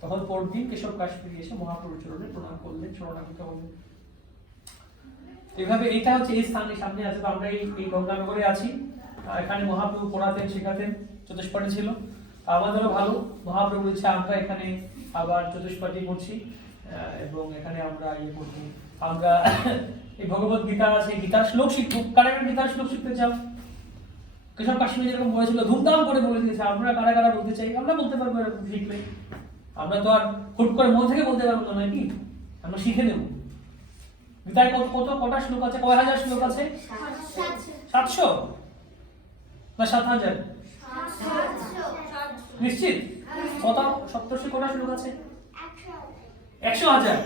তখন পরদিন কেশব কাশ্মীরি এসে মহাপ্রভুর চরণে প্রণাম করলেন, শরণাগত হলেন। এইভাবে এটা হচ্ছে এই স্থানের সামনে আছে। তো আমরা এই গঙ্গানগরে আছি, এখানে মহাপ্রভু পড়াতেন, শেখাতেন, চতুষ্পাঠী ছিল। আমাদেরও ভালো, মহাপ্রভুর ইচ্ছা আমরা এখানে আবার চতুষ্পাঠী করছি এবং এখানে আমরা ইয়ে করছি। আমরা এই ভগবত গীতা আছে, গীতার শ্লোক শিখবো। কারা কারা গীতার শ্লোক শিখতে চাও? কেশব কাশ্মীর যেরকম বলেছিল, ধুমধাম করে বলে দিয়েছে। আমরা কারা কারা বলতে চাই? আমরা বলতে পারবো এরকম শিখলে। আমরা তো আর হুট করে মন থেকে বলতে পারবো না, নাকি? আমরা শিখে নেব। গীতায় কটা শ্লোক আছে? কয় হাজার শ্লোক আছে? 700 না 7000? নিশ্চিত? কত? সপ্তর্ষি কটা শ্লোক আছে? 100,000।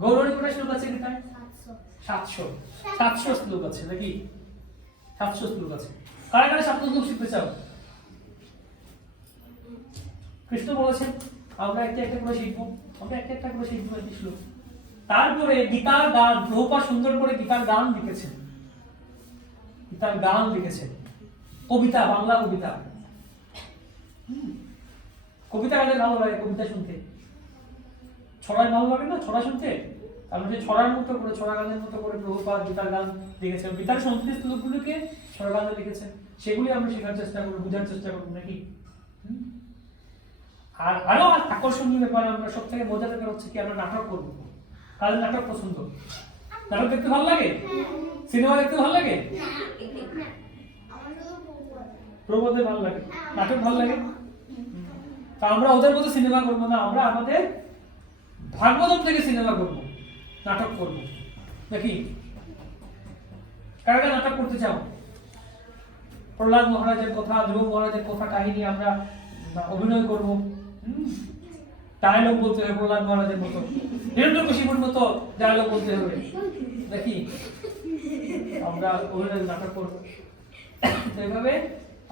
গৌরী কটা শ্লোক আছে গীতায়? 700 শ্লোক আছে, নাকি? 700 শ্লোক আছে। কারা কারা 700 শ্লোক শিখতে চাও? কৃষ্ণ বলেছেন আমরা একটা একটা করে শিখবো, আমরা একটা একটা করে শিখবো একটি শ্লোক। তারপরে গীতার গান, প্রভুপাদ সুন্দর করে গীতার গান লিখেছেন, গীতার গান লিখেছেন, কবিতা, বাংলা কবিতা। কবিতা কাদের ভালো লাগে? কবিতা শুনতে। ছড়ায় ভালো লাগে না ছড়া শুনতে? তারপরে ছড়ার মতো করে, ছড়া গানের মতো করে প্রভুপাদ গীতার গান লিখেছেন। গীতার সংস্কৃত শ্লোকগুলোকে ছড়া গানে লিখেছেন, সেগুলি আমরা শেখার চেষ্টা করবো, বোঝার চেষ্টা করবো, নাকি? আর আরো আকর্ষণীয় ব্যাপার, আমরা সব থেকে মজার ব্যাপার হচ্ছে কি, আমরা নাটক করবো। কার নাটক পছন্দ? নাটক দেখতে ভালো লাগে? সিনেমা দেখতে ভালো লাগে? প্রভুদের ভালো লাগে, নাটক ভালো লাগে। তা আমরা ওদের মতো সিনেমা করবো না, আমরা আমাদের ভাগবতম থেকে সিনেমা করব, নাটক করব, নাকি? কারা কারা নাটক করতে চাও? প্রহ্লাদ মহারাজের কথা, ধ্রুব মহারাজের কথা, কাহিনী আমরা অভিনয় করব। ডায়লগ বলতে হবে প্রহ্লাদ মহারাজের মতো, হিরণ্যকশিপুর মতো ডায়লগ বলতে হবে, নাকি? আমরা অভিনয় নাটক করব। এইভাবে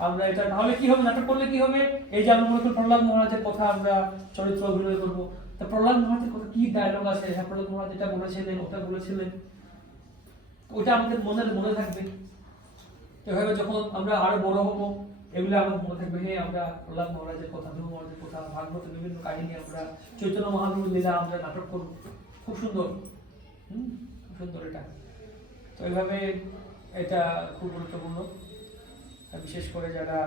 আমরা এটা, তাহলে কি হবে? নাটক করলে কি হবে? এই যে আমরা মনে করি প্রহ্লাদ মহারাজের কথা আমরা চরিত্র অভিনয় করব, তা প্রহ্লাদ মহারাজের কথা কি ডায়লগ আছে, হ্যাঁ প্রহ্লাদ মহারাজ এটা বলেছিলেন, ওটা বলেছিলেন, ওটা আমাদের মনে থাকবে। এভাবে যখন আমরা আরো বড় হবো, এগুলো আমাদের মনে থাকবে। হ্যাঁ আমরা প্রহ্লাদ মহারাজের কথা, ধ্রুব মহারাজের কথা, ভাগবতের বিভিন্ন কাহিনী, আমরা চৈতন্য মহাপ্রভুর লীলা আমরা নাটক করব। খুব সুন্দর, খুব সুন্দর এটা। তো এইভাবে এটা খুব গুরুত্বপূর্ণ। বিশেষ করে যারা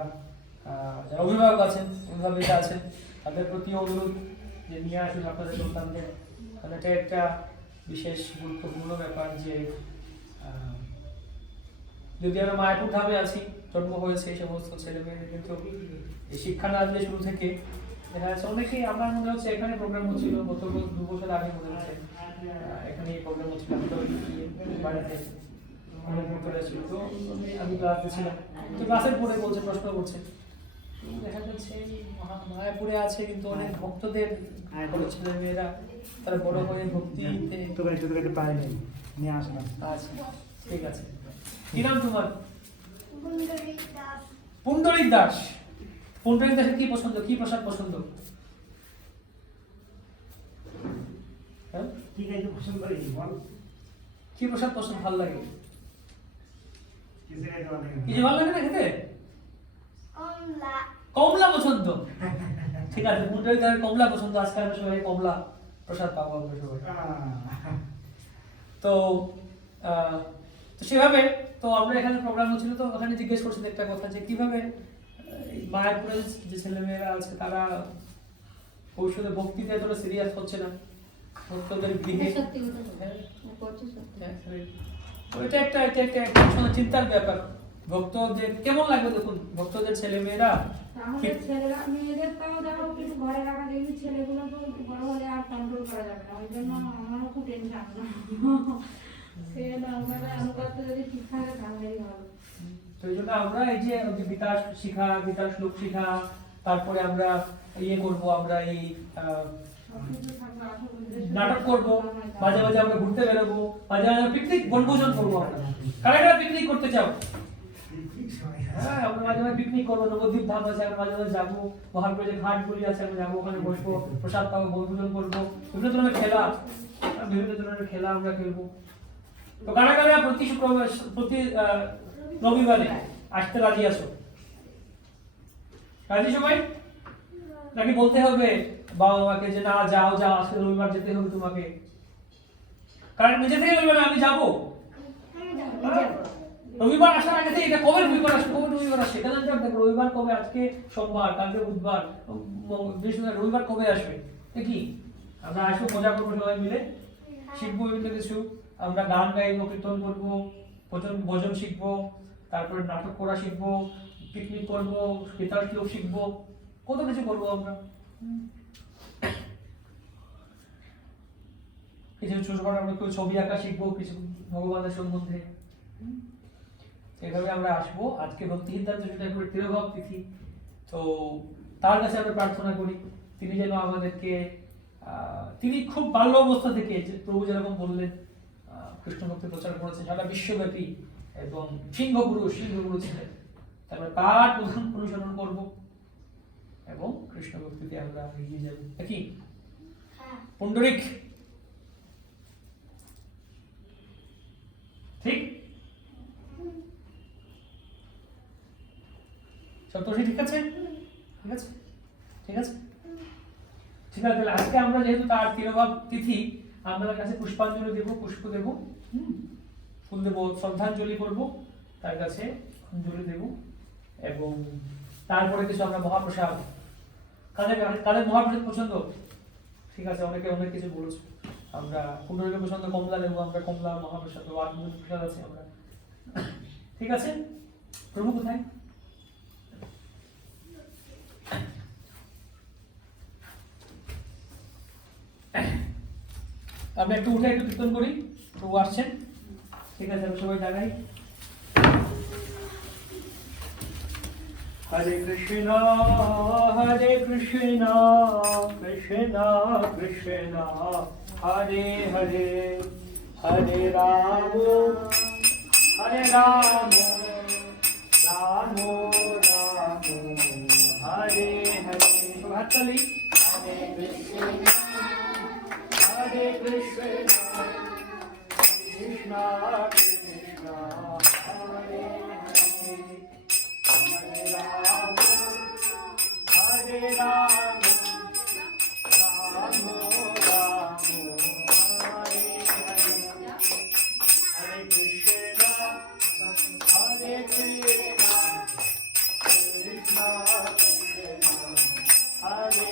অভিভাবক আছেন, অভিভাবিকা আছেন, তাদের প্রতি অনুরোধ যে নিয়ে আসুন আপনাদের সন্তানদের। কারণ এটা একটা বিশেষ গুরুত্বপূর্ণ ব্যাপার যে যদি আমরা মায়াপুর ধামে আছি, জন্ম হয়েছে এই সমস্ত ছেলে মেয়েদের, কিন্তু এই শিক্ষা না দিলে শুরু থেকে দেখা যাচ্ছে অনেকেই, আমার মনে হচ্ছে এখানে প্রোগ্রাম হচ্ছিল গত 2 বছর আগে, মনে হচ্ছে এখানে এই প্রোগ্রাম হচ্ছিল, বাড়িতে অনেক ভক্তরা ছিল। তো আমি ক্লাসে ছিলাম, তো ক্লাসের পরে বলছে, প্রশ্ন করছে, দেখা যাচ্ছে মায়াপুরে আছে কিন্তু অনেক ভক্তদের ছেলে মেয়েরা তারা বড় হয়ে ভক্তিতে পায় নাই, নিয়ে আসে না। আচ্ছা ঠিক আছে, কি নাম তোমার? পুণ্ডরিক দাস। পুণ্ডরিক দাসের কি পছন্দ, কি প্রসাদ পছন্দ? কি প্রসাদ পছন্দ, ভালো লাগে? কিছু ভালো লাগে না খেতে? কমলা পছন্দ। ঠিক আছে, পুণ্ডরিক দাসের কমলা পছন্দ। আজকে আমরা সবাই কমলা প্রসাদ পাবো আমরা সবাই। তো সেভাবে তো আমরা এখানে প্রোগ্রাম হচ্ছিল, তো ওখানে জিজ্ঞেস করছিল একটা কথা যে কিভাবে মায়াপুরে যে ছেলেমেয়েরা আছে তারা ভবিষ্যতে ভক্তিতে এতটা সিরিয়াস হচ্ছে না, ভক্তদের গৃহে। এটা একটা চিন্তার ব্যাপার। ভক্তদের কেমন লাগবে দেখুন, ভক্তদের ছেলেমেয়েরা, আমাদের ছেলেরা মেয়েদের তাও দেখো কিছু ঘরে রাখা দেখবি, ছেলেগুলো তো বড় হলে আর কন্ট্রোল করা যাবে না। ওই জন্য আমারও খুব টেনশন। সে আমরা অনুগত যদি ঠিক থাকে তাহলেই ভালো। তো এই জন্য আমরা এই যে গীতার শিখা, গীতার শ্লোক শিখা, তারপরে আমরা ইয়ে করবো, আমরা এই সবকিছু থাকবে আসল উদ্দেশ্য। নাটক করবো, মাঝে মাঝে আমরা ঘুরতে বেরোবো, মাঝে মাঝে পিকনিক বনভোজন করবো আমরা। কারা পিকনিক করতে চাও? হ্যাঁ, আমরা মাঝে মাঝে পিকনিক করবো, নবদ্বীপ ধাম আছে, আমরা মাঝে মাঝে যাবো, মহানপুরে যে ঘাটগুলি আছে আমরা যাবো, ওখানে বসবো, প্রসাদ পাবো, বনভোজন করবো, বিভিন্ন ধরনের খেলা, আমরা খেলবো। তো কারা কারা প্রতি শুক্রবার প্রতি রবিবারে আসতে রাজি আছো? রাজি সবাই? নাকি বলতে হবে বাবা মাকে যে না যাও যাও আজকে রবিবার যেতে হবে তোমাকে? কারণ নিজে থেকে বলবে না আমি যাবো। রবিবার আসার আগে থেকে এটা কবে রবিবার আসবে, কবে রবিবার আসে এটা জানতে হবে। রবিবার কবে, আজকে সোমবার, কালকে বুধবার, বৃহস্পতিবার, রবিবার কবে আসবে কি? আমরা আসবো, মজা করবো সবাই মিলে, শিখবো বিভিন্ন কিছু, আমরা গান গাইবো, কীর্তন করবো, ভজন শিখবো, তারপরে নাটক করা শিখবো, পিকনিক করবো, গীতার শ্লোক শিখবো, কত কিছু করবো আমরা। কিছু ছোটখাটো আমরা কেউ ছবি আঁকা শিখবো, কিছু ভগবানের সম্বন্ধে। এইভাবে আমরা আসবো। আজকে ভক্তি সিদ্ধান্ত ঠাকুরের তিরোভাব তিথি, তো তার কাছে আমরা প্রার্থনা করি তিনি যেন আমাদেরকে তিনি খুব বাল্য অবস্থা থেকে প্রভু যেরকম বললেন কৃষ্ণ ভক্তি প্রচার করেছেন সারা বিশ্বব্যাপী এবং সিংহগুরু ছিলেন, তারপরে তার প্রধান অনুসরণ করব এবং কৃষ্ণ ভক্তিতে আমরা এগিয়ে যাব। কি পুণ্ডরিক ঠিক? সপ্তর্ষি ঠিক আছে? ঠিক আছে, ঠিক আছে, ঠিক আছে। তাহলে আজকে আমরা যেহেতু তার তিরোভাব তিথি, আমরা কাছে পুষ্পাঞ্জলি দেব, পুষ্প দেব, ফুল দেব, শ্রদ্ধাঞ্জলি করব, তার কাছে অঞ্জলি দেব এবং তারপরে কিছু আমরা মহাপ্রসাদ, কাদের মহাপ্রসাদ পছন্দ? ঠিক আছে, অনেকে অনেক কিছু বলেছে। আমরা পুণ্ডরিকের পছন্দ কমলা দেবো, আমরা কমলা মহাপ্রসাদ দেবো, আর প্রসাদ আছে আমরা। ঠিক আছে, প্রভু কোথায়? আমরা একটু উঠে একটু কীর্তন করি, প্রভু আসছেন। ঠিক আছে, আমি সবাই জানাই হরে কৃষ্ণ কৃষ্ণ কৃষ্ণ হরে হরে, হরে রাম রাম রাম হরে হরে। হাততালি। হরে কৃষ্ণ কৃষ্ণ কৃষ্ণ হরে হরে, হরে রাম রাম রাম রাম হরে হরে, হরে কৃষ্ণ কৃষ্ণ কৃষ্ণ হরে হরে,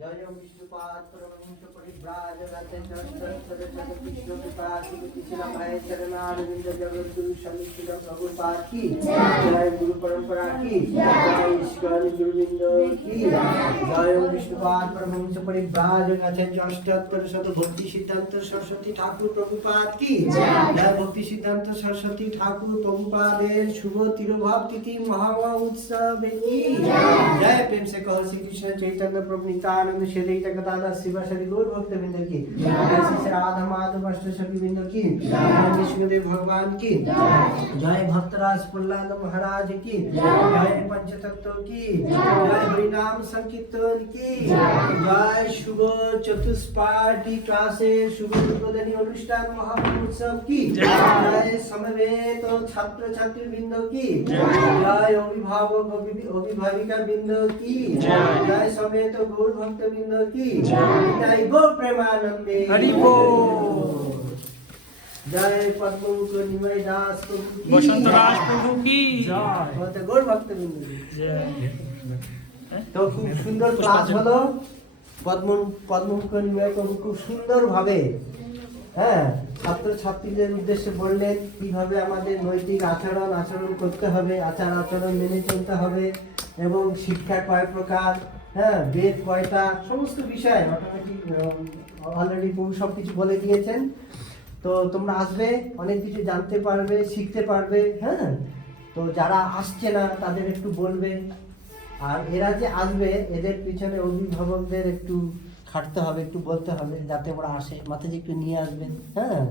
जय विष्णुपाद परमहंस परिव्राजक सरस्वती कृष्ण कृपा श्रीमती शिलाभाई चरणारविंद जगद्गुरु समीक्षित प्रभुपाद की जय गुरु परंपरा की जय इस्कॉन गुरुविंद की जय विष्णुपाद परमहंस परिव्राजक अष्टोत्तर भक्ति सिद्धांत सरस्वती ठाकुर प्रभुपाद की जय भक्ति सिद्धांत सरस्वती ठाकुर प्रभुपादेर शुभ तिरुभाव तिथि महा उत्सव की जय। प्रेम से कहो श्री कृष्ण चैतन्य प्रभु नित्यानंद श्री अद्वैत गदाधर शिवासादि गौर भक्त वृंद की जय श्री राधा माधव अष्ट सखी वृंद की जय विष्णुदेव भगवान की जय भक्तराज प्रहलाद महाराज की जय पंचतत्व की जय हरिनाम संकीर्तन की जय शुभ चतुष्पाठी क्लासेस शुभ उद्बोधनी अनुष्ठान महोत्सव की जय समवेत छात्र छात्री वृंद की जय अभिभावक अभिभाविका वृंद की जय समेत गौर भक्त वृंद की जय गो प्रेमानंदे हरि बोल। जय पद्ममुख निमय दास प्रभु की बसंत राज प्रभु की जय गौर भक्त वृंद की जय। तो खूब सुंदर क्लास হলো পদ্মমুখ নিময় প্রভু খুব সুন্দর ভাবে হ্যাঁ ছাত্র ছাত্রীদের উদ্দেশ্যে বললেন কিভাবে আমাদের নৈতিক আচরণ করতে হবে, আচার আচরণ মেনে চলতে হবে এবং শিক্ষা কয় প্রকার, হ্যাঁ বেদ কয়টা, সমস্ত বিষয় অটোমেটিক অলরেডি প্রভু সব কিছু বলে দিয়েছেন। তো তোমরা আসবে, অনেক কিছু জানতে পারবে, শিখতে পারবে। হ্যাঁ তো যারা আসছে না তাদের একটু বলবে, আর এরা যে আসবে এদের পিছনে অভিভাবকদের একটু খাটতে হবে, একটু বলতে হবে যাতে ওরা আসে, মাথায় একটু নিয়ে আসবেন। হ্যাঁ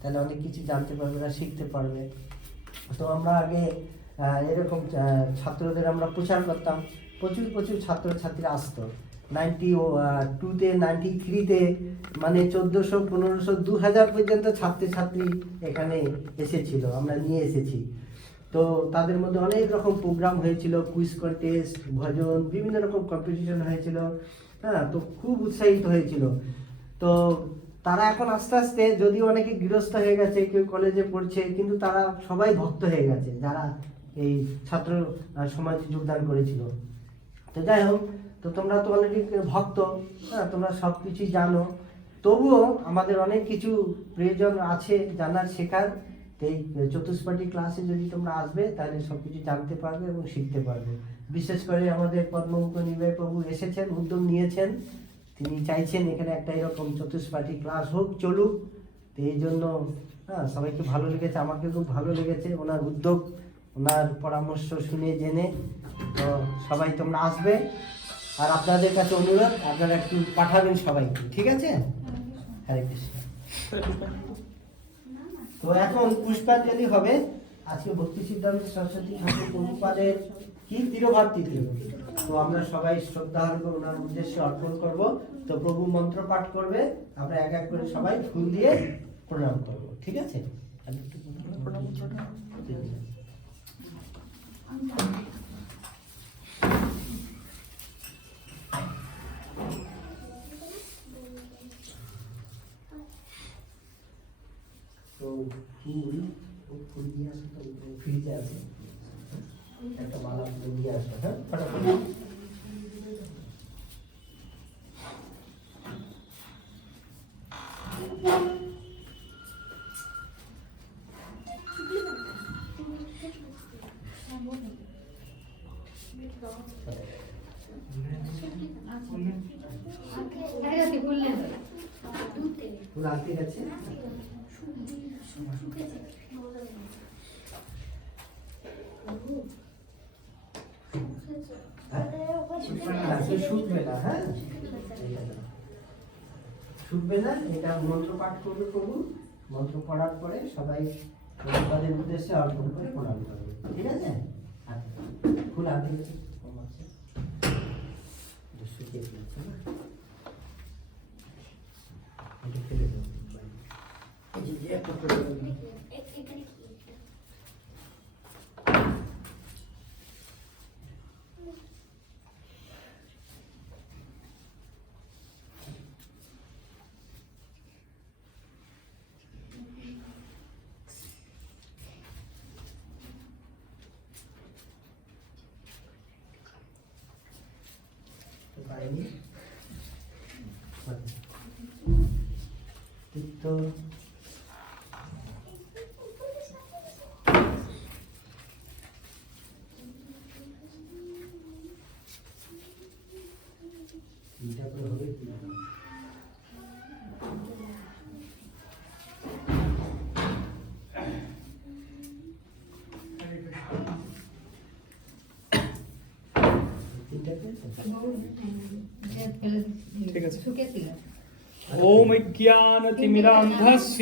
তাহলে অনেক কিছু জানতে পারবে, ওরা শিখতে পারবে। তো আমরা আগে এরকম ছাত্রদের আমরা প্রচার করতাম, প্রচুর ছাত্রছাত্রীরা আসতো। 92-তে 93-তে মানে 1400, 1500, 2000 পর্যন্ত ছাত্রছাত্রী এখানে এসেছিল, আমরা নিয়ে এসেছি। তো তাদের মধ্যে অনেক রকম প্রোগ্রাম হয়েছিল, কুইজ কন্টেস্ট, ভজন, বিভিন্ন রকম কম্পিটিশন হয়েছিল। হ্যাঁ তো খুব উৎসাহিত হয়েছিল। তো তারা এখন আস্তে আস্তে যদিও অনেকে গৃহস্থ হয়ে গেছে, কেউ কলেজে পড়ছে, কিন্তু তারা সবাই ভক্ত হয়ে গেছে যারা এই ছাত্র সমাজে যোগদান করেছিল। তো যাই হোক, তো তোমরা তো অলরেডি ভক্ত, হ্যাঁ তোমরা সব কিছুই জানো, তবুও আমাদের অনেক কিছু প্রয়োজন আছে জানার, শেখার। এই চতুষ্পাঠী ক্লাসে যদি তোমরা আসবে তাহলে সব কিছু জানতে পারবে এবং শিখতে পারবে। বিশেষ করে আমাদের পদ্মমুখ নিময় প্রভু এসেছেন, উদ্যোগ নিয়েছেন, তিনি চাইছেন এখানে একটা এরকম চতুষ্পাঠী ক্লাস হোক, চলুক। তো এই জন্য হ্যাঁ সবাইকে ভালো লেগেছে, আমাকে খুব ভালো লেগেছে ওনার উদ্যোগ, ওনার পরামর্শ শুনে জেনে। তো সবাই তোমরা আসবে, আর আপনাদের কাছে অনুরোধ আপনারা একটু পাঠাবেন সবাইকে, ঠিক আছে? হরে কৃষ্ণ। তো এখন পুষ্পাঞ্জলি হবে। আজকে ভক্তি সিদ্ধান্ত সরস্বতী ঠাকুর প্রভুপাদের কি তিরোভাব তিথি, তো আমরা সবাই শ্রদ্ধা করে ওনার উদ্দেশ্যে অর্পণ করব। তো প্রভু মন্ত্র পাঠ করবে, আমরা এক এক করে সবাই ফুল দিয়ে প্রণাম করব, ঠিক আছে? তো ফুল দিয়ে আসো, তো ফ্রিজে আছে একটা মালা দিয়ে আসো। হ্যাঁ ফটাফট। ফুল আনতে গেছে, শুকবে না। হ্যাঁ শুকবে না, এটা মন্ত্র পাঠ করবে প্রভু। মন্ত্র পড়ার পরে সবাই তাদের উদ্দেশ্যে অর্পণ করে প্রণাম করবে, ঠিক আছে? ফুল আনতে গেছে, শুকিয়ে ফেলছে না, এটা ফেলে দেবো। একটা পাইনি। তিক্ত এটা করে হবে কি ঠিক আছে। ওম জ্ঞানতিমিরান্ধস্য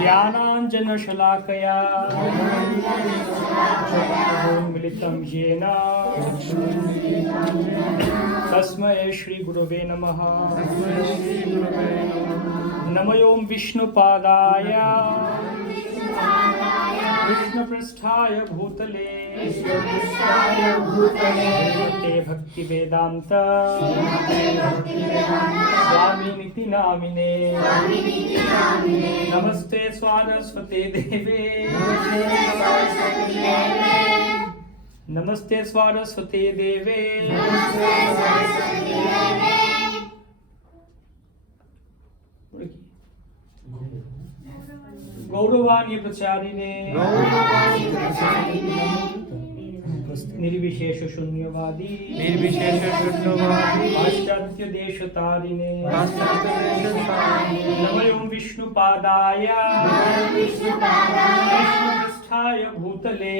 জ্ঞানাঞ্জনশলাকয়া চক্ষুর্মিলিतं येन तस्मै श्रीगुरवे नमः। नमो ओं विष्णुपादाय कृष्णपृष्ठाय भूतले श्रीमते भक्तिवेदान्त स्वामिनिति नामिने नमस्ते स्वारस्वते देवे नमस्ते स्वारस्वते देवे गौरवाणी प्रचारिणे निर्विशेष शून्यवादी पाश्चात्य देश तारिणे नमो ओं विष्णुपादाय कृष्णपृष्ठाय भूतले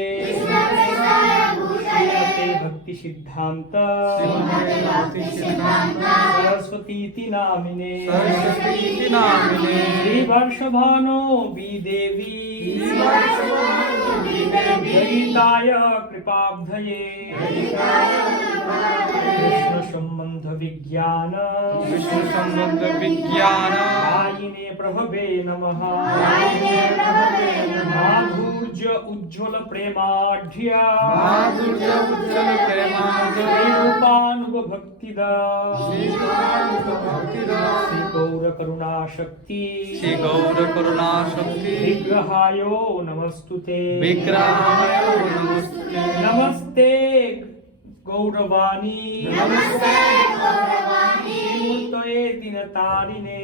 श्रीमते भक्ति सिद्धांत सरस्वतीति नामिने श्रीवर्षभानो विदेवी ललिताय कृपाब्धये कृष्ण संबंध विज्ञान आयिने प्रभवे नमः। माधुर्य उज्ज्वल प्रेमाढ्य रूपानुग भक्तिदा श्री गौर करुणा शक्ति विग्रहायो नमस्तुते नमस्ते गौरवाणी श्रीमूर्तये दीनतारिणे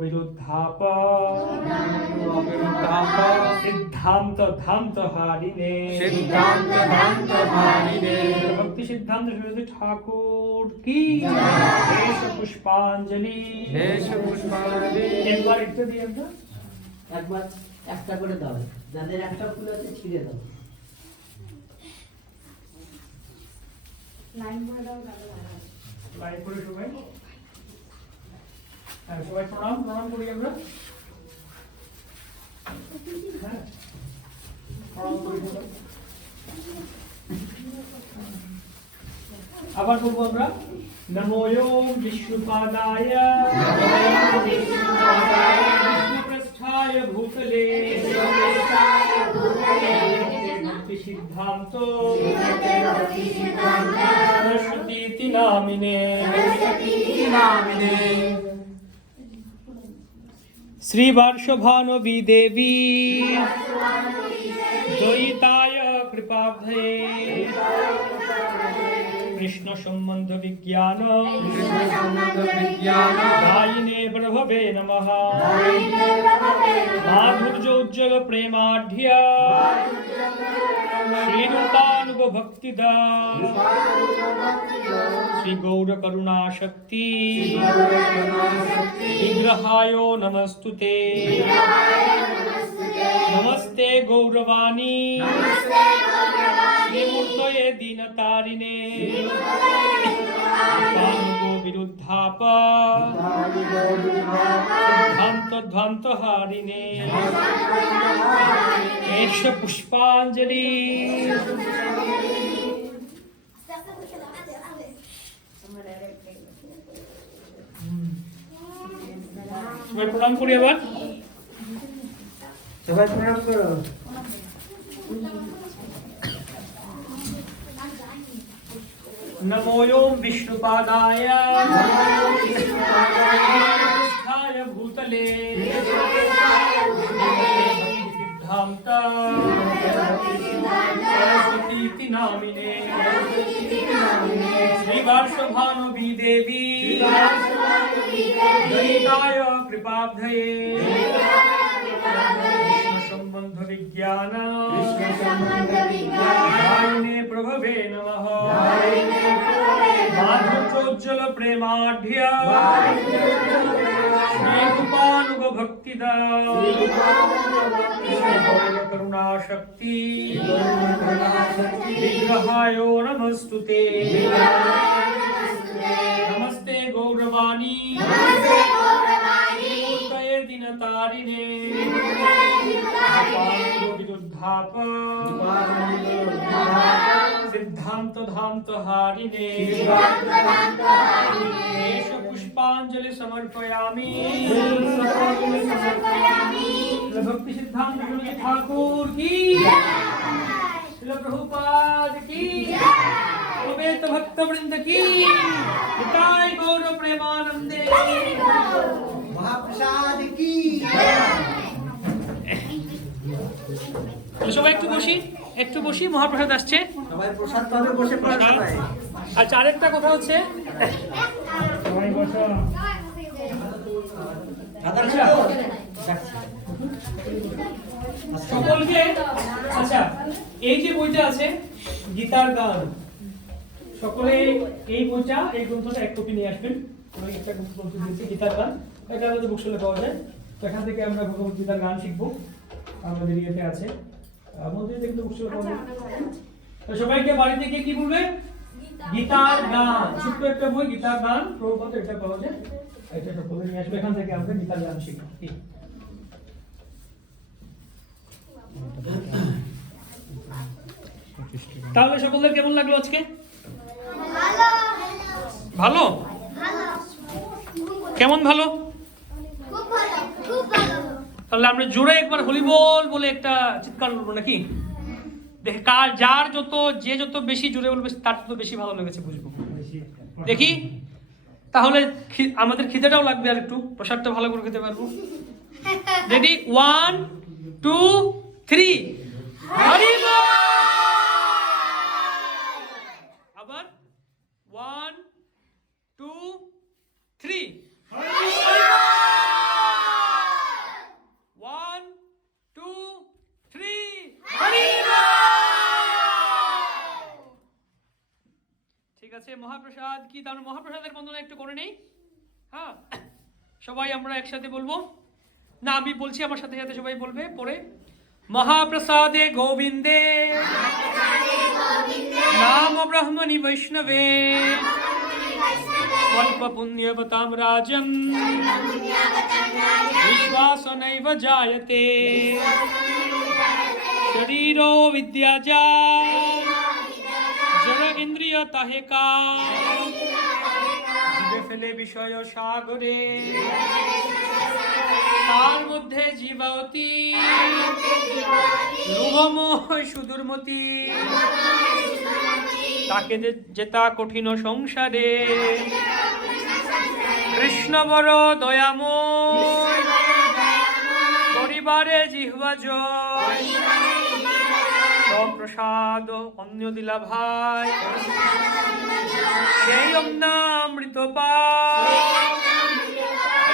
विरुद्धाप सिद्धांत धांत हारिणे भक्ति सिद्धांत सरस्वती ठाकुर की देश पुष्पांजलि। একবার একটু দিয়ে একবার একটা করে দাও, যাদের একটা ফুল আছে ছিঁড়ে দাও। লাইন করে দাও তাহলে ভালো হবে। লাইক করে সবাই। হ্যাঁ সবাই প্রণাম করি আমরা। হ্যাঁ প্রণাম করি সবাই। আবার বলবো আমরা নমো ওং বিষ্ণুপাদায় কৃষ্ণপৃষ্ঠায় ভূতলে ভক্তি সিদ্ধান্ত सरस्वतीति नामिने श्री वर्षभानुवी देवी द्वैताय कृपाब्धये कृष्ण संबंध विज्ञान दायिने प्रभवे नमः। माधुर्य उज्ज्वल प्रेमाढ्य श्रीरूपानुग भक्तिदा श्री गौर करुणा शक्ति विग्रहायो नमस्तुते नमस्ते गौरवाणी श्रीमूर्तये दीनतारिणे विरुद्धाप सिद्धांत ध्वांत हारिणे एष पुष्पांजलि। সবাই প্রণাম করি আবার। সবাই প্রণাম করো। नमो ओं विष्णुपादाय कृष्णाय भूतले सिद्धांत सरस्वतीति नामिने श्रीवार्षभानुवी देवी गणिताय कृपाब्धये कृष्णसम्बन्ध विज्ञान दायिने प्रभवे नमः माधुर्योज्ज्वल प्रेमाढ्य श्रीरूपानुग भक्तिदा करुणा शक्ति विग्रहायो नमस्तुते नमस्ते गौरवाणी कृतये दिनतारिणे विदुद्धाप सिद्धांत धांत हारिणे देश पुष्पांजलि समर्पयामि भक्ति सिद्धांत गुरु ठाकुर की श्रील प्रभुपाद की अद्वैत भक्त वृंद की निताय गौर प्रेमानंदे महाप्रसाद की তো সবাই একটু বসি মহাপ্রসাদ আসছে সবাই প্রসাদ পাবে বসে পড়া সবাই আচ্ছা আরেকটা কথা হচ্ছে সবাই বসো আচ্ছা সকলকে আচ্ছা এই যে বইটা আছে গীতার গান সকলে এই বইটা এই গ্রন্থটা এক কপি নিয়ে আসবেন আমি একটা গ্রন্থ দিয়েছি গীতার গান এটা আমাদের বুকশোলে পাওয়া যায় তো এখান থেকে আমরা ভগবত গীতার গান শিখবো আমাদের ইয়েতে আছে মন্দিরে দেখলে বুকশোলে পাওয়া যায় তো সবাইকে বাড়ি থেকে কি বলবে গীতার গান ছোট্ট একটা বই গীতার গান প্রভুপাদ এটা পাওয়া যায় এটা সকলে নিয়ে আসবে এখান থেকে আমরা গীতার গান শিখবো ঠিক তাহলে সকলের কেমন লাগলো আজকে ভালো কেমন ভালো তাহলে আমরা জোরে একবার হরি বল বলে একটা চিৎকার করবো নাকি দেখে কার যার যত বেশি জোরে বলবে তার তত বেশি ভালো লেগেছে বুঝবো দেখি তাহলে আমাদের খিদেটাও লাগবে আর একটু প্রসাদটা ভালো করে খেতে পারবো রেডি 1 2 3 হরি বল আবার 1 2 3 হরি বল 1 2 3 হরি বল ঠিক আছে মহাপ্রসাদ কি তাহলে মহাপ্রসাদের বন্দনা একটু করে নেই হ্যাঁ সবাই আমরা একসাথে বলবো না আমি বলছি আমার সাথে সাথে সবাই বলবে পরে महाप्रसादे गोविंदे नाम ब्रह्मणि वैष्णवे स्वल्प पुण्यवतां राजन् विश्वास नैव जायते शरीरो विद्याजा जड़ इंद्रिय ताहेका जीवे फेले विषय सागरे তার মধ্যে জীবাবতী লোভময় সুদূরমতি তাকে যেতা কঠিন সংসারে কৃষ্ণ বড় দয়াময় পরিবারে জিহ্বা জয় প্রসাদ অন্য দিলা ভাই সেই অমৃত পায়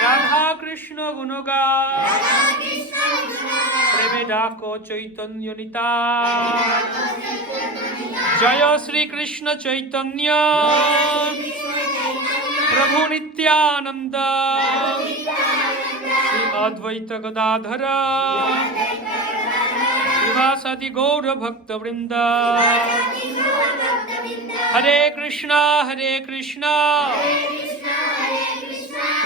রাধা কৃষ্ণ গুণগান প্রেমে ডাকো চৈতন্য নিতাই জয় শ্রী কৃষ্ণ চৈতন্য প্রভু নিত্যানন্দ শ্রী অদ্বৈত গদাধর শিবাসাদি গৌর ভক্ত বৃন্দ হরে কৃষ্ণ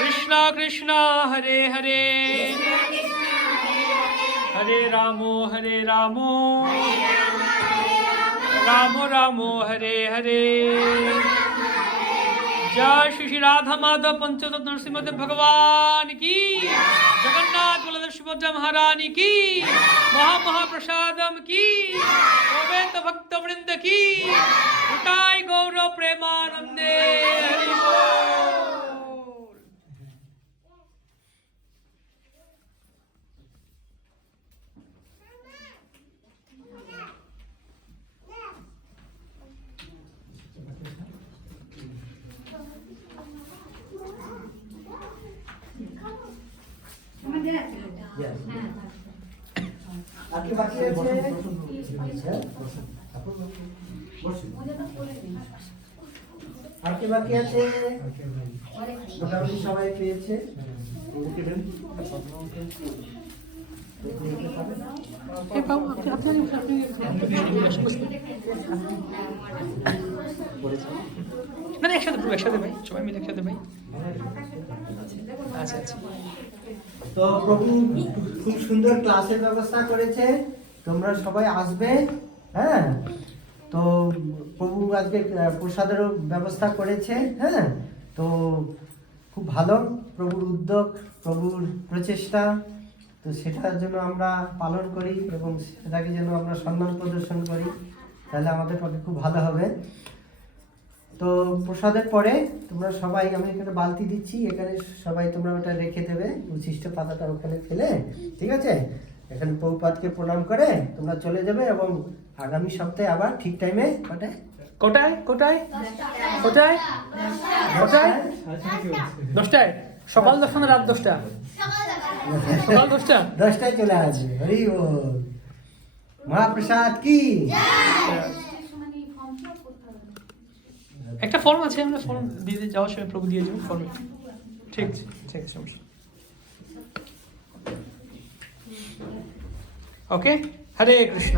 कृष्णा कृष्णा हरे हरे हरे रामो राम रामो हरे हरे जय श्री राधा माधव पंचतत्व नरसिंह भगवान की जगन्नाथ बलदेव सुभद्रा महारानी की महाप्रसादम की गोविंद भक्त वृंद की उठाई गौरव प्रेमानंदे हरि बोल। হ্যাঁ আর কি বাকি আছে? হ্যাঁ? বসুন। আর কি বাকি আছে? মোটামুটি সবাই পেয়েছে। না না একসাথে পুরো একসাথে ভাই, সবাই মিলে একসাথে ভাই। আচ্ছা আচ্ছা। তো প্রভু খুব সুন্দর ক্লাসের ব্যবস্থা করেছে, তোমরা সবাই আসবে। হ্যাঁ, তো প্রভু আজকে প্রসাদেরও ব্যবস্থা করেছে। হ্যাঁ, তো খুব ভালো প্রভুর উদ্যোগ, প্রভুর প্রচেষ্টা। তো সেটার জন্য আমরা পালন করি এবং সেটাকে যেন আমরা সম্মান প্রদর্শন করি, তাহলে আমাদের পক্ষে খুব ভালো হবে। তো প্রসাদের পরে তোমরা সবাই, আমি এখানে বালতি দিচ্ছি, এখানে সবাই তোমরা ওটা রেখে দেবে, উচ্ছিষ্ট পাতাটা ওখানে ফেলে, ঠিক আছে? এখানে প্রভুপাদকে প্রণাম করে তোমরা চলে যাবে এবং আগামী সপ্তাহে আবার ঠিক টাইমে কোটায় কোটায় কোটায় কোটায় কোটায় 10টায়, সকাল 10টা না রাত 10টা? সকাল 10টা। 10টায় চলে আসবে। হরি বল। মহাপ্রসাদ কি? একটা ফর্ম আছে, আমরা ফর্ম দিয়ে যাওয়ার সময় প্রভু দিয়ে যাবো ফর্মে। ঠিক আছে, ঠিক আছে, সমস্যা। ওকে, হরে কৃষ্ণ।